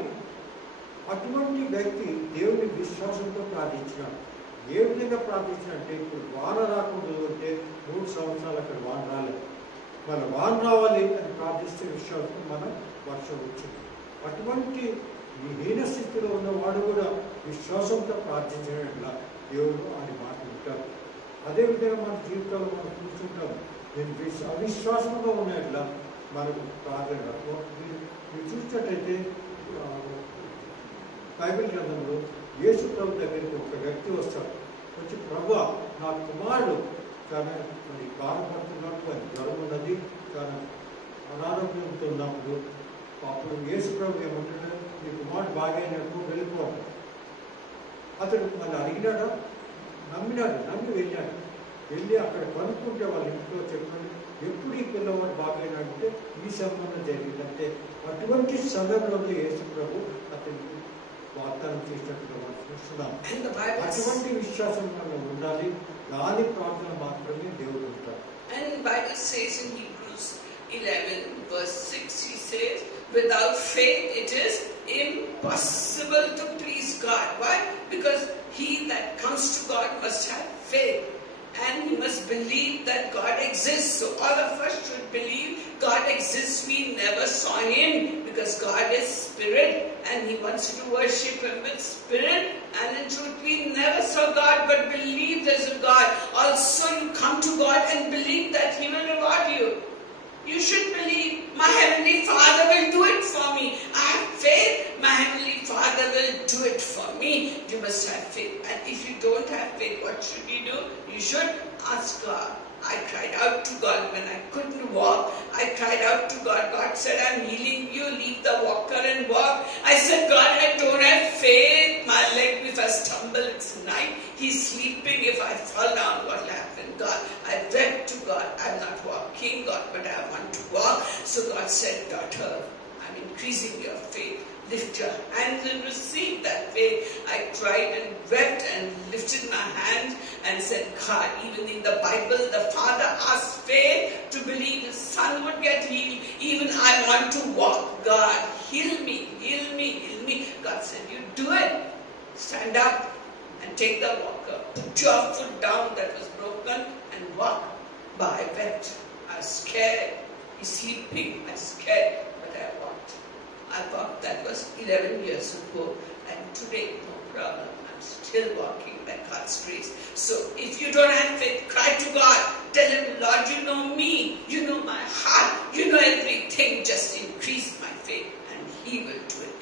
అటువంటి వ్యక్తి దేవుని విశ్వాసంతో ప్రార్థించినాడు. ఏ విధంగా ప్రార్థించినంటే, ఇప్పుడు వాన రాకుండా ఉంటే 3 సంవత్సరాలు అక్కడ వాన రాలేదు, మన వాన రావాలి అని ప్రార్థిస్తే విశ్వాసం మనం వర్షం వచ్చింది. అటువంటి ఈ హీనస్థితిలో ఉన్నవాడు కూడా విశ్వాసంతో ప్రార్థించినట్లా దేవుడు ఆయన మాట వింటాడు. అదేవిధంగా మన జీవితంలో మనం చూస్తుంటాం, నేను అవిశ్వాసంగా ఉన్నట్లా మనకు ప్రార్థన. మీరు చూసినట్లయితే బైబిల్ గ్రంథంలో యేసు ప్రభు దగ్గరికి ఒక వ్యక్తి వస్తాడు. వచ్చి, ప్రభువా, నా కుమారుడు చాలా మరి బాధపడుతున్నట్టు, అది జ్వరం ఉన్నది, చాలా అనారోగ్యంతో ఉన్నప్పుడు అప్పుడు యేసు ప్రభు ఏమంటాడు, నీ కుమారుడు బాగైనట్టు వెళ్ళిపోవాలి. అతడు మళ్ళీ అడిగినాడా? నమ్మినాడు, నమ్మి వెళ్ళాడు. వెళ్ళి అక్కడ కనుక్కుంటే వాళ్ళ ఇంట్లో చెప్పండి, ఎప్పుడు ఈ పిల్లవాడు బాగైనాడంటే ఈ సంబంధం జరిగిందంటే అటువంటి సమయంలో యేసు ప్రభు అతనికి వాగ్దానం చేసినట్టుగా మనం చూస్తున్నాం. అటువంటి విశ్వాసం మనం ఉండాలి. దాని ప్రార్థన మాత్రమే దేవుడు ఉంటాడు. And the Bible says in Hebrews 11 verse 6, he says, without faith it is impossible to please God. Why? Because he that comes to God must have faith. And he must believe that God exists. So all of us should believe God exists. We never saw him because God is spirit and he wants to worship him with spirit and in truth. We never saw God but believe there's a God. Also you come to God and believe that he will reward you. You should believe my Heavenly Father will do it for me. I have faith. My Heavenly Father will do it for me. You must have faith. And if you don't have faith, what should you do? You should ask God. I cried out to God when I couldn't walk. I cried out to God. God said, I'm healing you. Leave the walker and walk. I said, God, I don't have faith. My leg, if I stumble, it's night. He's sleeping. If I fall down, what will happen? God, I wept to God. I'm not walking, God, but I want to walk. So God said, daughter, I'm increasing your faith. lift your hands and receive that faith. I cried and wept and lifted my hands and said, God, even in the Bible, the Father asked faith to believe his son would get healed. Even I want to walk. God, heal me, heal me, heal me. God said, you do it. Stand up and take the walker. Put your foot down that was broken and walk. But I wept. I was scared. He's sleeping. I was scared. But I walked. I walked. That was 11 years ago. And today, no problem. I'm still walking by God's grace. So if you don't have faith, cry to God. Tell him, Lord, you know me. You know my heart. You know everything. Just increase my faith. And he will do it.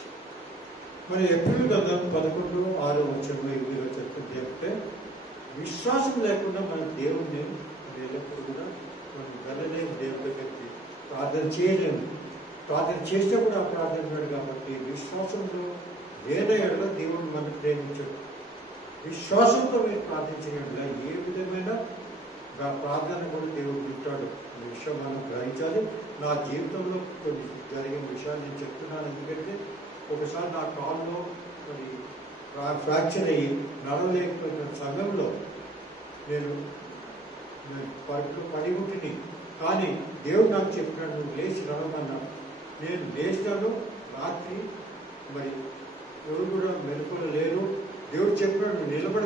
మరి April గ్రంథం 11:6 చెప్తుంది అంటే విశ్వాసం లేకుండా మన దేవుణ్ణి ఎల్లప్పుడూ కూడా మనం వెళ్ళలేము. దేవుడి దగ్గరికి ప్రార్థన చేయలేము. ప్రార్థన చేస్తే కూడా ప్రార్థన కాబట్టి విశ్వాసంలో లేని ఎడల దేవుడు మనం ప్రేమించడు. విశ్వాసంతో మీరు ప్రార్థించినట్లుగా ఏ విధమైన ప్రార్థన కూడా దేవుడు వింటాడు. ఈ విషయం మనం గ్రహించాలి. నా జీవితంలో కొన్ని జరిగిన విషయాలు నేను చెప్తున్నాను. ఎందుకంటే ఒకసారి నా కాల్లో మరి ఫ్రాక్చర్ అయ్యి నడవలేకపోయిన సమయంలో నేను పడి ఉంటిని. కానీ దేవుడు నాకు చెప్పినాడు, నువ్వు లేచి నడవమన్నాడు. నేను లేచినాను. రాత్రి మరి ఎవరు కూడా మెలకువలో లేరు. దేవుడు చెప్పినాడు, నువ్వు నిలబడ.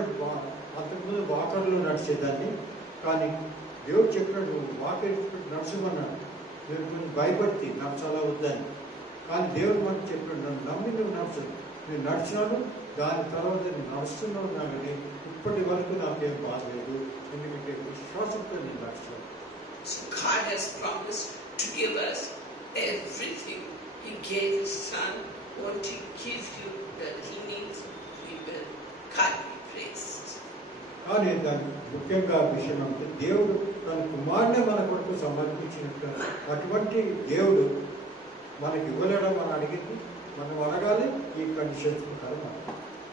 అంతకుముందు వాకర్లో నడిచేదాన్ని. కానీ దేవుడు చెప్పినాడు, నువ్వు వాకర్ నడచమన్నాడు. నేను కొంచెం భయపడితే నడచాలా వద్దని. కానీ దేవుడు మనకు చెప్పాడు, నన్ను నమ్మి నువ్వు నడుచు. నేను నడిచినాను. దాని తర్వాత నేను నడుస్తున్నాను. నాకు ఇప్పటి వరకు నాకేం బాధలేదు. ఎందుకంటే విశ్వాసంతో నేను నడిచాను. So God has promised to give us everything. He gave his son. Won't he give you the healings? He will. God be praised. కానీ దాని ముఖ్యంగా విషయం అంటే దేవుడు తన కుమారుని మన కొరకు సమర్పించినట్టు అటువంటి దేవుడు మనకి ఇవ్వలేడం మనం అడిగింది. మనం అడగాలి. ఈ కండిషన్స్ ప్రకారం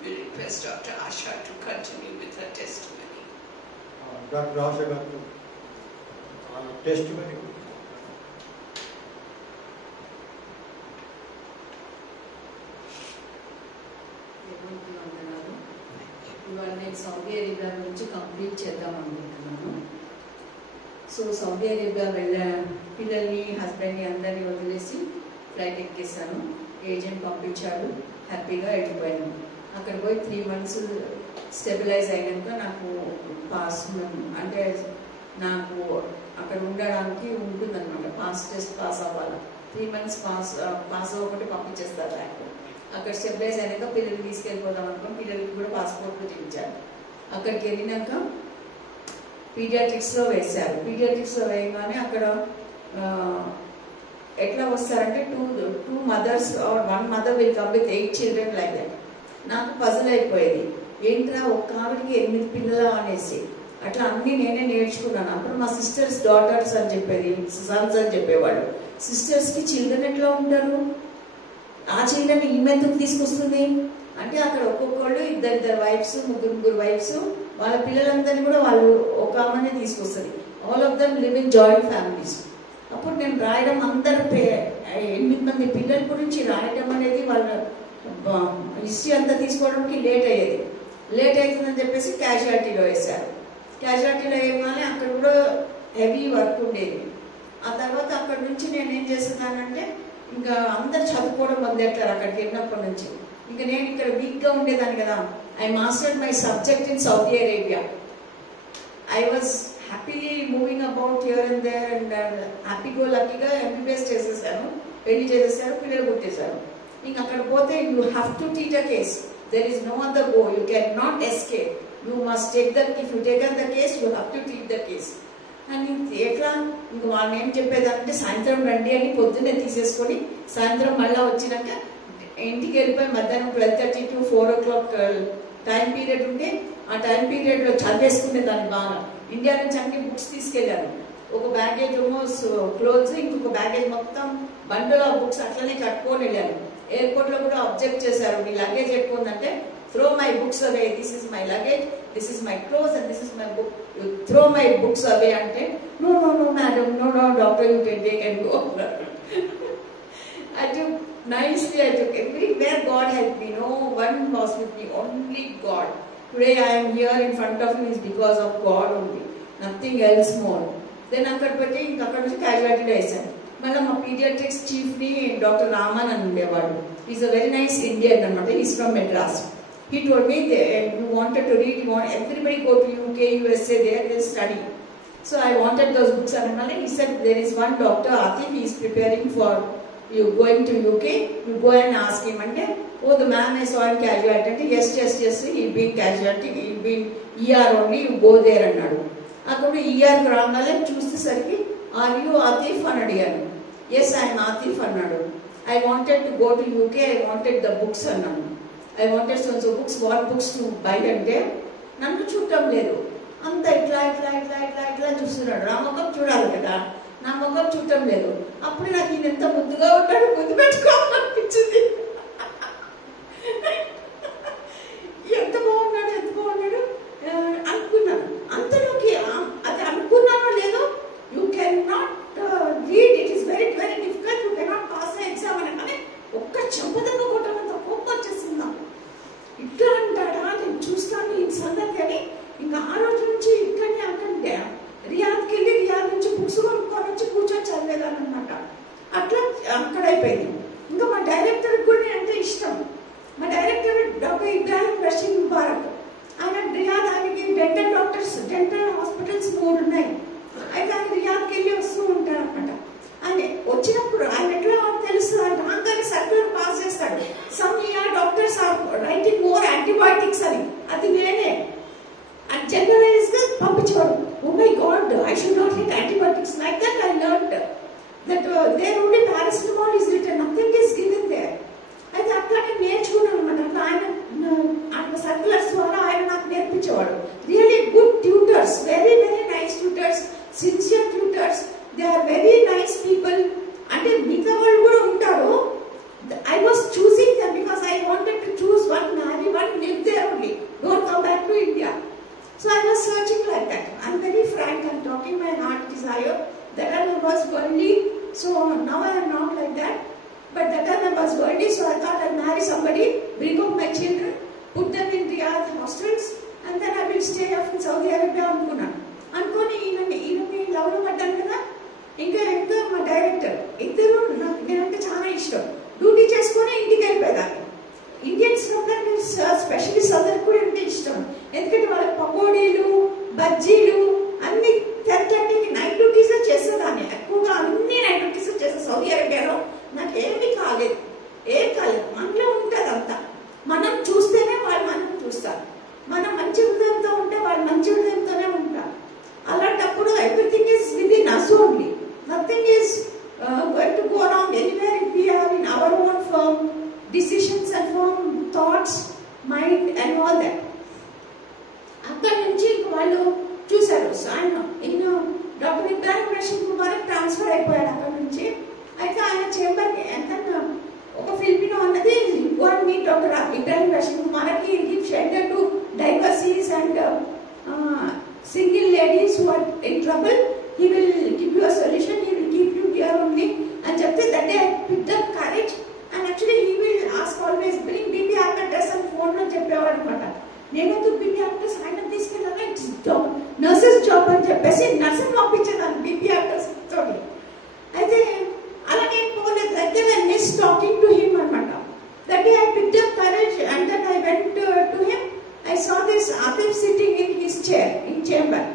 We request Dr. Asha to continue with her testimony. Doctor Asha గారు టెస్టిమనీ. ఇవాళ నేను సౌదీ అరేబియా నుంచి కంప్లీట్ చేద్దాం అనుకుంటున్నాను. సో సౌదీ అరేబియా పిల్లల్ని హస్బెండ్ని అందరినీ వదిలేసి ఫ్లైట్ ఎక్కేసాను. ఏజెంట్ పంపించాడు. హ్యాపీగా వెళ్ళిపోయాను. అక్కడ పోయి 3 months స్టెబిలైజ్ అయినాక నాకు పాస్ అంటే నాకు అక్కడ ఉండడానికి ఉంటుందన్నమాట. టెస్ట్ పాస్ అవ్వాలి. 3 months పాస్ అవ్వకుంటే పంపించేస్తారు బ్యాక్. అక్కడ స్టెబిలైజ్ అయినాక పిల్లల్ని తీసుకెళ్ళిపోదాం అనుకుని పిల్లలకి కూడా పాస్పోర్ట్లు చూపించారు. అక్కడికి వెళ్ళినాక పీడియాట్రిక్స్లో వేశారు. పీడియాట్రిక్స్లో వేయగానే అక్కడ ఎట్లా వస్తారంటే two mothers or 1 mother will come with 8 children like that. నాకు పజల్ అయిపోయేది. ఏంట్రా ఒక్క ఆవిడకి 8 పిల్లలు అనేసి. అట్లా అన్నీ నేనే నేర్చుకున్నాను. అప్పుడు మా సిస్టర్స్ డాటర్స్ అని చెప్పేది, సన్స్ అని చెప్పేవాళ్ళు. సిస్టర్స్కి చిల్డ్రన్ ఎట్లా ఉంటారు? ఆ చిల్డ్రన్ ఈమెతుకు తీసుకొస్తుంది అంటే అక్కడ ఒక్కొక్కళ్ళు 2 వైఫ్స్ 3 వైఫ్స్ వాళ్ళ పిల్లలందరినీ కూడా వాళ్ళు ఒక ఆమెనే తీసుకొస్తుంది. All of them live in joint families. అప్పుడు నేను రాయడం అందరు 8 మంది పిల్లల గురించి రాయడం అనేది వాళ్ళ హిస్టరీ అంతా తీసుకోవడానికి లేట్ అయ్యేది. లేట్ అవుతుందని చెప్పేసి క్యాజువాలిటీలో వేశారు. క్యాజువాలిటీలో వేయగానే అక్కడ కూడా హెవీ వర్క్ ఉండేది. ఆ తర్వాత అక్కడ నుంచి నేను ఏం చేస్తున్నానంటే ఇంకా అందరు చదువుకోవడం మొదలెట్టారు అక్కడికి వెళ్ళినప్పటి నుంచి. ఇంకా నేను ఇక్కడ వీక్గా ఉండేదాన్ని కదా. I mastered my subject in Saudi Arabia. I was happily moving about here and there and happy go లక్కీగా ఎంబీబీఎస్ చేసేసాను. పెళ్లి చేసేసారు. పిల్లలు పుట్టేశారు. ఇంక అక్కడ పోతే you have to teach a case. There is no other go. You can not escape. You must take the if you taken the case you have to teach the case అని. ఎట్లా ఇంక వాళ్ళని ఏం చెప్పేదంటే సాయంత్రం రండి అని పొద్దున్నే తీసేసుకొని సాయంత్రం మళ్ళీ వచ్చినాక ఇంటికి వెళ్ళిపోయి మధ్యాహ్నం 12:30 to 4 o'clock టైం పీరియడ్ ఉంటే ఆ టైం పీరియడ్లో చదివేసుకునేదాన్ని బాగా. ఇండియా నుంచి అన్ని బుక్స్ తీసుకెళ్ళాను. ఒక బ్యాగేజ్ ఏమో క్లోత్స్, ఇంకొక బ్యాగేజ్ మొత్తం బండిలో బుక్స్ అట్లనే కట్టుకొని వెళ్ళాను. ఎయిర్పోర్ట్లో కూడా అబ్జెక్ట్ చేశారు, మీ luggage ఎక్కువందంటే throw my books away, this is my luggage, this is my clothes and this is my book, you throw my books away ante no madam, no doctor, you can take and go. Nicely I took everywhere. God helped me. No one was with me. Only God. Today I am here in front of him is because of God only. Nothing else more. Then అక్కడికి పెట్టి ఇంకా అక్కడ నుంచి casualty వేసాను. మళ్ళీ మా paediatrics చీఫ్ని doctor Raman అని ఉండేవాడు. Is a very nice Indian అనమాట. Is from Madras. He told me you wanted to read, you want everybody go to UK, USA, there they study. So I wanted those books and he said there is one doctor Atif, he is preparing for you going to UK, you go and ask him. And oh, the man I saw in casualty, yes, he'll be in casualty, he'll be in ER only, you go there and అక్కడ ER రాగానే చూసేసరికి are you Atif అని అడిగాను. Yes, I am Atif అన్నాడు. I wanted to go to UK, I wanted the books అన్నాను. I wanted so books, what books to buy అంటే నన్ను చూడటం లేదు. అంత ఇట్లా చూస్తున్నాడు. నా ముఖం చూడాలి కదా, నా ముఖం చూడటం లేదు. అప్పుడు నాకు ఈయన ఎంత ముద్దుగా ఉంటాడు, ముద్దు పెట్టుకోవాలనిపించింది. ఎంత బాగున్నాడు అనుకున్నాను. అంతలోకి అది అనుకున్నానో లేదో, you can not read, it is very very difficult, you cannot pass the exam అనగానే ఒక్క చెంపదంగా కొట్టడంతో కోపం వచ్చేసింది నాకు. ఇట్లా అంటాడా, నేను చూస్తాను ఈ సంగతి అని. ఇంకా ఆ రోజు నుంచి ఇక్కడనే అక్కడే రియాద్కి వెళ్ళి రియాద్ నుంచి బుక్స్ కొనుక్కొని వచ్చి కూర్చొని చదివేదాన్ని అనమాట. అట్లా అక్కడ అయిపోయింది. ఇంకా మా డైరెక్టర్ కూడా అంటే ఇష్టం. మా director doctor Ibrahim Rashid Mubarak. ఆయన రియాద్, ఆయనకి డెంటల్ హాస్పిటల్స్ 3 ఉన్నాయి. అయితే ఆయన రియాద్కి వెళ్ళి వస్తూ ఉంటారు అనమాట. ఆయన వచ్చినప్పుడు ఆయన ఎట్లా తెలుస్తుంది అంటే రాగానే సర్క్యులర్ పాస్ చేస్తాడు. Some doctors are writing more antibiotics అని. అది నేనే and generalize గా పంపించేవాడు. Oh my God, I should not hit antibiotics. Like that I learned that there only paracetamol is written, nothing is given there. అయితే అట్లానే నేర్చుకున్నాను అనమాట. ఆయన సర్కులర్స్ ద్వారా ఆయన నాకు నేర్పించేవాడు. Really good tutors, very very nice tutors, sincere tutors. They are very nice people. అంటే మిగతా వాళ్ళు కూడా ఉంటారు. I was choosing them because I wanted to choose one, marry one, live there only, don't come back to India. So I was searching like that. I'm very frank, I'm talking my heart desire. That time I was worldly, so now I am not like that. But that time I was worldly, so I thought I'll marry somebody, bring up my children, put them in Riyadh hostels, and then I will stay up in Saudi Arabia అనుకుని ఈయనని లవ్లో పడ్డాను కదా. ఇంకా మా director ఇద్దరు నేనంటే చాలా ఇష్టం. డ్యూటీ చేసుకొని ఇంటికి వెళ్ళిపోయేదాన్ని. ఇండియన్స్ స్పెషలిస్ట్ అందరికి కూడా అంటే ఇష్టం. ఎందుకంటే వాళ్ళకి పకోడీలు, బజ్జీలు అన్ని తెరచండి. నైట్ డ్యూటీసే చేసేదాన్ని ఎక్కువగా. అన్ని నైట్ డ్యూటీసే చేస్తాను సౌదీ అరేబియాలో. నాకు ఏం కాలేదు. మనలో ఉంటుంది అంతా. మనం చూస్తేనే వాళ్ళు మనం చూస్తారు. మనం మంచి హృదయంతో ఉంటే వాళ్ళు మంచి హృదయంతోనే ఉంటారు. అలాంటప్పుడు everything is with in us only. Nothing is going to go wrong anywhere if we are in our own firm decisions and firm thoughts, mind and all that. అక్కడి నుంచి వాళ్ళు చూశారు. ఆయన doctor Ibrahim Rashid Mubarak transfer అయిపోయాడు అక్కడి నుంచి. అయితే ఆయన చేంబర్కి ఎంత ఒక ఫిలిపినో అన్నది మీ doctor Ibrahim Rashid Mubarak give shelter to divorcees and single ladies who are in trouble. He will give you a solution, he will keep you here only. And చెప్తే that day I picked up courage and actually he will ask always bring BB apparatus and phone లో చెప్పేవాడు అనమాట. నేనైతే BB apparatus ఆయన తీసుకెళ్ళాను, it's nurses job అని చెప్పేసి nurses పంపించేదాన్ని BB apparatus తోటి. అయితే అలా నేను పోలేదు. That day I missed talking to him అనమాట. That day I picked up courage and then I went to him. I saw this Atif sitting in his chair in chamber.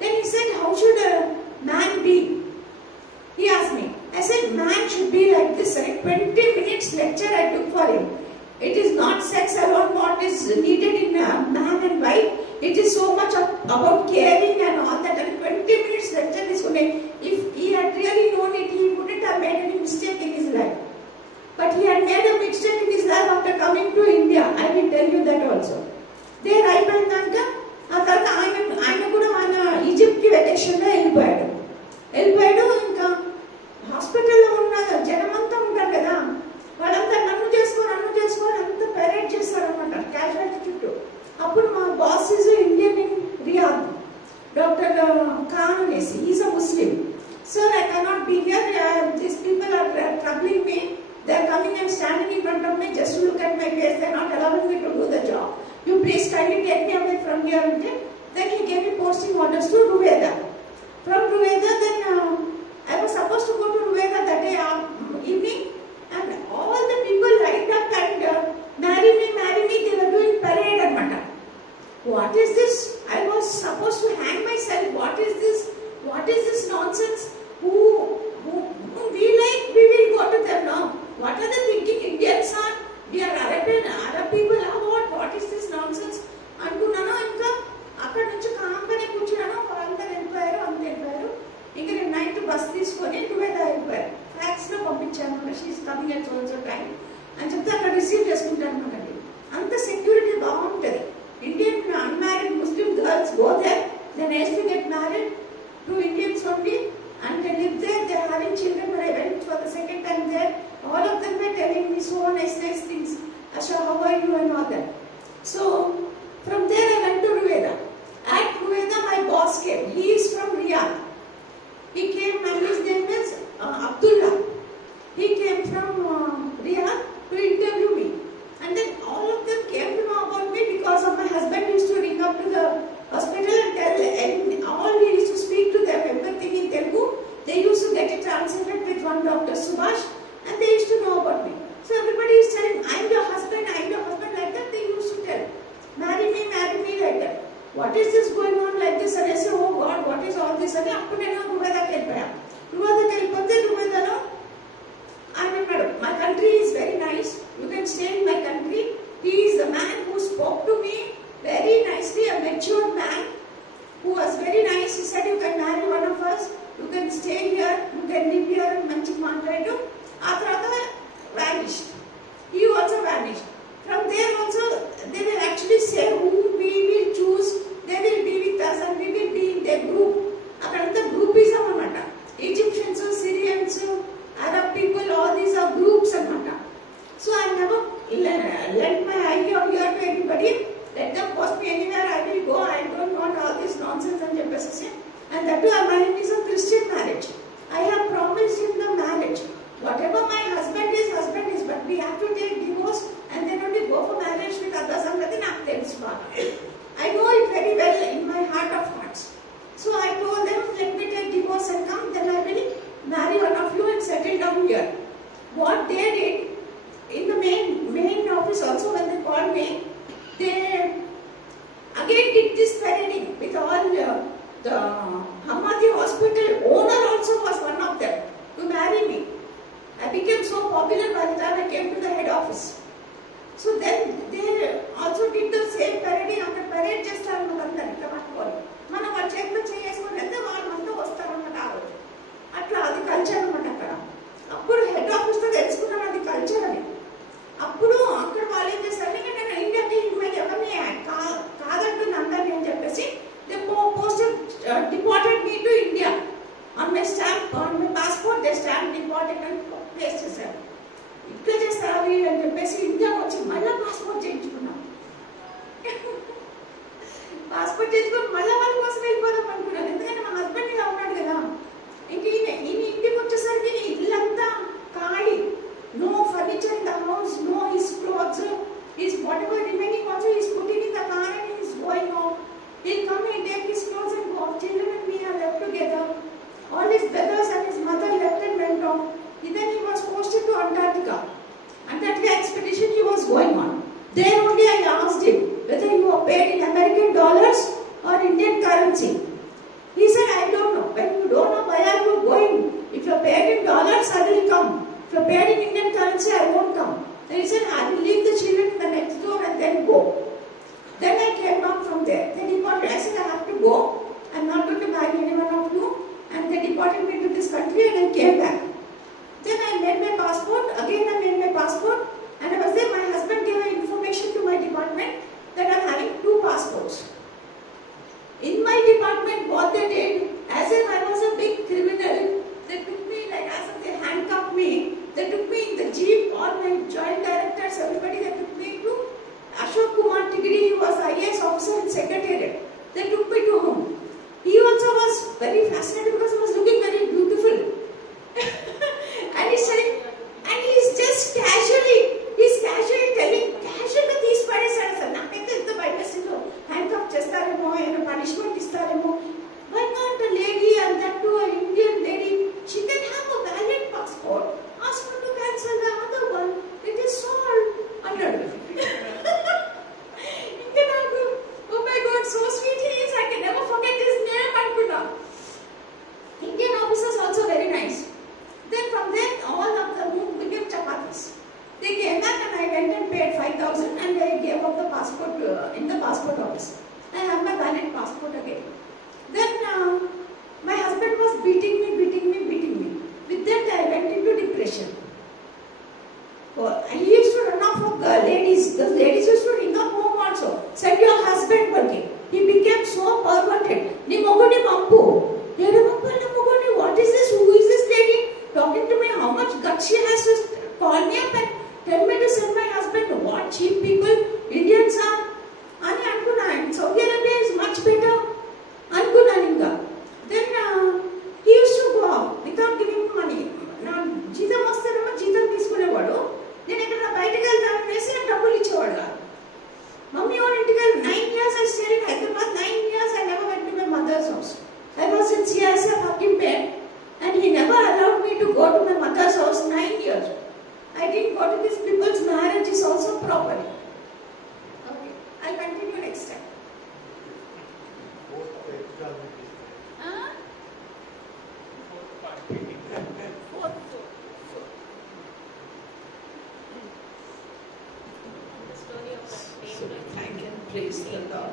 Then he said, how should a man be? He asked me. I said, man should be like this. 20 minutes lecture I took for him. It is not sex alone what is needed in a man and wife. It is so much about caring and all that. And 20 minutes lecture is only. If he had really known it, he wouldn't have made any mistake in his life. But he had made a mistake in his life after coming to India. I will tell you that also. There I went and ఆ తర్వాత ఆయన కూడా ఆయన ఈజిప్ట్కి వెకేషన్లో వెళ్ళిపోయాడు. ఇంకా హాస్పిటల్లో ఉన్న జనమంతా ఉంటారు కదా, వాళ్ళంతా నన్ను చేసుకొని అంత పెరేడ్ చేస్తారు అనమాట క్యాజువాలిటీ చుట్టూ. అప్పుడు మా boss is Indian in Riyadh, doctor Khan అనేసి, is a Muslim. Sir, I cannot be here. These people are troubling me. They are coming and standing in front of me just to look at my face. They're not allowing me to do the job. You please kindly take me away from here. Then he gave me posting orders to Ruweda. From Ruweda, then I was supposed to go to Ruweda that day evening, and all the people lined up and marry me, they were doing parade and matter. What is this? I was supposed to hang myself. What is this? What is this nonsense? Who we like, we will go to them now. What are they thinking? Indians are, we are Arab people. What is this nonsense? అనుకున్నాను. ఇంకా అక్కడ నుంచి కాంపనే కూర్చున్నాను. వాళ్ళందరూ వెళ్ళిపోయారు. ఇంకా నేను night bus తీసుకొని టువెల్వ్ వెళ్ళిపోయారు. ఫ్యాక్స్ లో పంపించాను. She is coming at so time అని చెప్తే అక్కడ రిసీవ్ చేసుకుంటాను అనమాట. అంత సెక్యూరిటీ బాగుంటుంది. Indian unmarried Muslim girls go there. Then as they get married to Indians only, and they live there. They are having children. When I went for the second time there, all of them were telling me so nice things. Asha, how are you and all that. So from there I went to Ruweda. At Ruweda, my boss came. He is from Riyadh. He came and his name is Abdullah. He came from Riyadh to interview me. And then all of them came to know about me because of my husband used to ring up to the hospital and tell, and all he used to speak to them everything in Telugu. They used to get it translated with one Dr. Subhash, and they used to know about me. So everybody is telling, I'm your husband like that. They used to tell, marry me like that. What is this going on like this? And I say, oh God, what is all this? And appu nenu Ruweda ki vellipote Ruwedalo I mean, madam, my country is very nice. You can stay in my country. He is the man who spoke to me very nicely, a mature man who was very nice. He said, you can marry one of us. You can stay here. You can live here. Manchi matladu. Atrata vanished. He also vanished. From there also, they will actually say who we will choose. They will be with us and we will be in their group. Akadanta groupism anamata. Egyptians, Syrians, Arab people, all these are groups anamata. So I never lent my idea here to anybody. Let them post me anywhere. I will go. I don't want all this nonsense and jealousy. And that too, our marriage is a Christian marriage. I have promised him the marriage. Whatever my husband is, but we have to take divorce and then only go for marriage with others. I know it very well in my heart of hearts. So I told them, let me take divorce and come, then I will marry one of you and settle down here. What they did, in the main office also, when they called me, they again did this parading with all the Hamadi hospital owner also was one of them to marry me. I became so popular by the time I came to the head office. So then they also did the same parading. After parade just మనం వాళ్ళ చేతిలో చేసుకుని వెళ్తే వాళ్ళు అంతా వస్తారన్నమాట ఆ రోజు. అట్లా అది కల్చర్ అనమాట అక్కడ. అప్పుడు హెడ్ ఆఫీస్లో తెలుసుకున్నాను అది కల్చర్ అని. అప్పుడు అక్కడ వాళ్ళు ఏం చేస్తారు, నేను ఇండియాకి ఎవరిని కాదంటుంది అందరినీ అని చెప్పేసి deported me to India. On my stamp, on my passport they stamp deported అని ప్లేస్ చేశారు. ఇట్లా చేస్తారు అని చెప్పేసి ఇండియాకి వచ్చి మళ్ళీ పాస్పోర్ట్ చేయించుకున్నాం. పాస్పోర్ట్ చేసుకొని మళ్ళీ వాళ్ళ కోసం వెళ్ళిపోదాం అనుకున్నాను. ఎందుకంటే మా హస్బెండ్ ఇలా ఉన్నాడు కదా. ఇంక ఈయన ఇంటికి వచ్చేసరికి ఇల్లంతా ఖాళీ. No furniture in the house, no his clothes, his whatever remaining also he is putting in the car and he is going home. He'll come and take his clothes and go. Children and me are left together. All his brothers and his mother left and went off. Then he was posted to Antarctica. Antarctica expedition he was going on. There only I asked him whether you are paid in American dollars or Indian currency. He said, I don't know. When you don't know, why are you going? If you are paid in dollars, I will come. If you are paid in Indian currency, I won't come. Then he said, I will leave the children in the next door and then go. Then I came down from there. They deported. I said, I have to go. I am not going to marry any one of you. And they deported me to this country and I came back. Then I made my passport. Again I made my passport. And I was there. My husband gave information to my department that I am having 2 passports. In my department, what they did, as if I was a big criminal, they took me like as if they handcuffed me. They took me in the jeep, all my joint directors, everybody, they took me to Ashok Kumar Huh? So we thank and praise the Lord.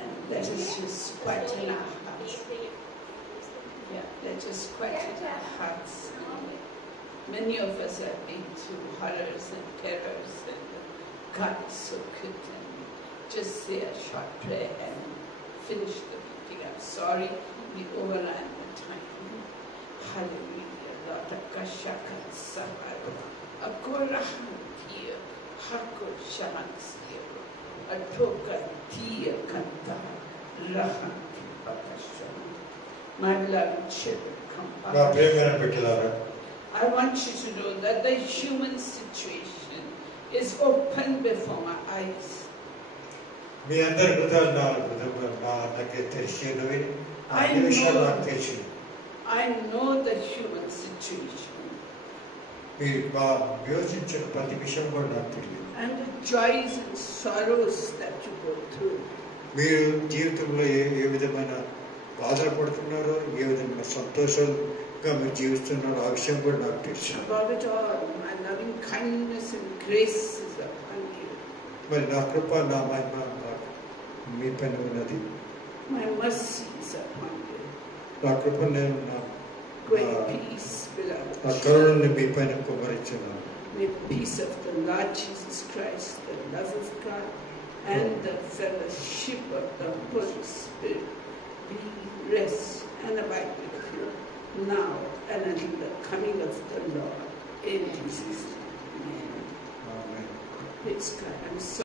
And let us just quieten our hearts. Yeah, let us quieten our hearts. Many of us have been through horrors and terrors, and God is so good. And just say a short prayer and finish the meeting. I'm sorry we overran the time. Hallelujah. Lord, Akashaka Sahara. Akorahan Tia. Hako Shamansia. Atoka Tia Kanta. Rahan Pakashan. My beloved children, come నా up. ప్రియమైన బిడ్డలారా, I want you to know that the human situation is open before my eyes. మీ అందరి హృదయాలు నా దగ్గర తెరిచి ఉన్నవి. అన్ని విషయాలు నాకు తెలిసి I know the human situation మీరు యోచించిన ప్రతి విషయం కూడా నాకు తెలియదు. and the joys and sorrows that you go through. మీరు జీవితంలో ఏ విధమైన బాధలు పడుతున్నారో, ఏ విధమైన సంతోషంగా మీరు జీవిస్తున్నారో ఆ విషయం కూడా నాకు తెలుసు. Above it all, my loving kindness and grace is upon you. మరి నా కృప, నా మహిమ మీ పైన ఉన్నది. My mercy is upon you. నా కృప నేను నా Great peace, beloved. నా కరుణని మీ పైన కుమరించున్నాను. May the peace of the Lord Jesus Christ, the love of God, and the fellowship of the Holy Spirit be, rest, and abide with you now and until the coming of the Lord. In Jesus' name. Amen. Praise God. I'm so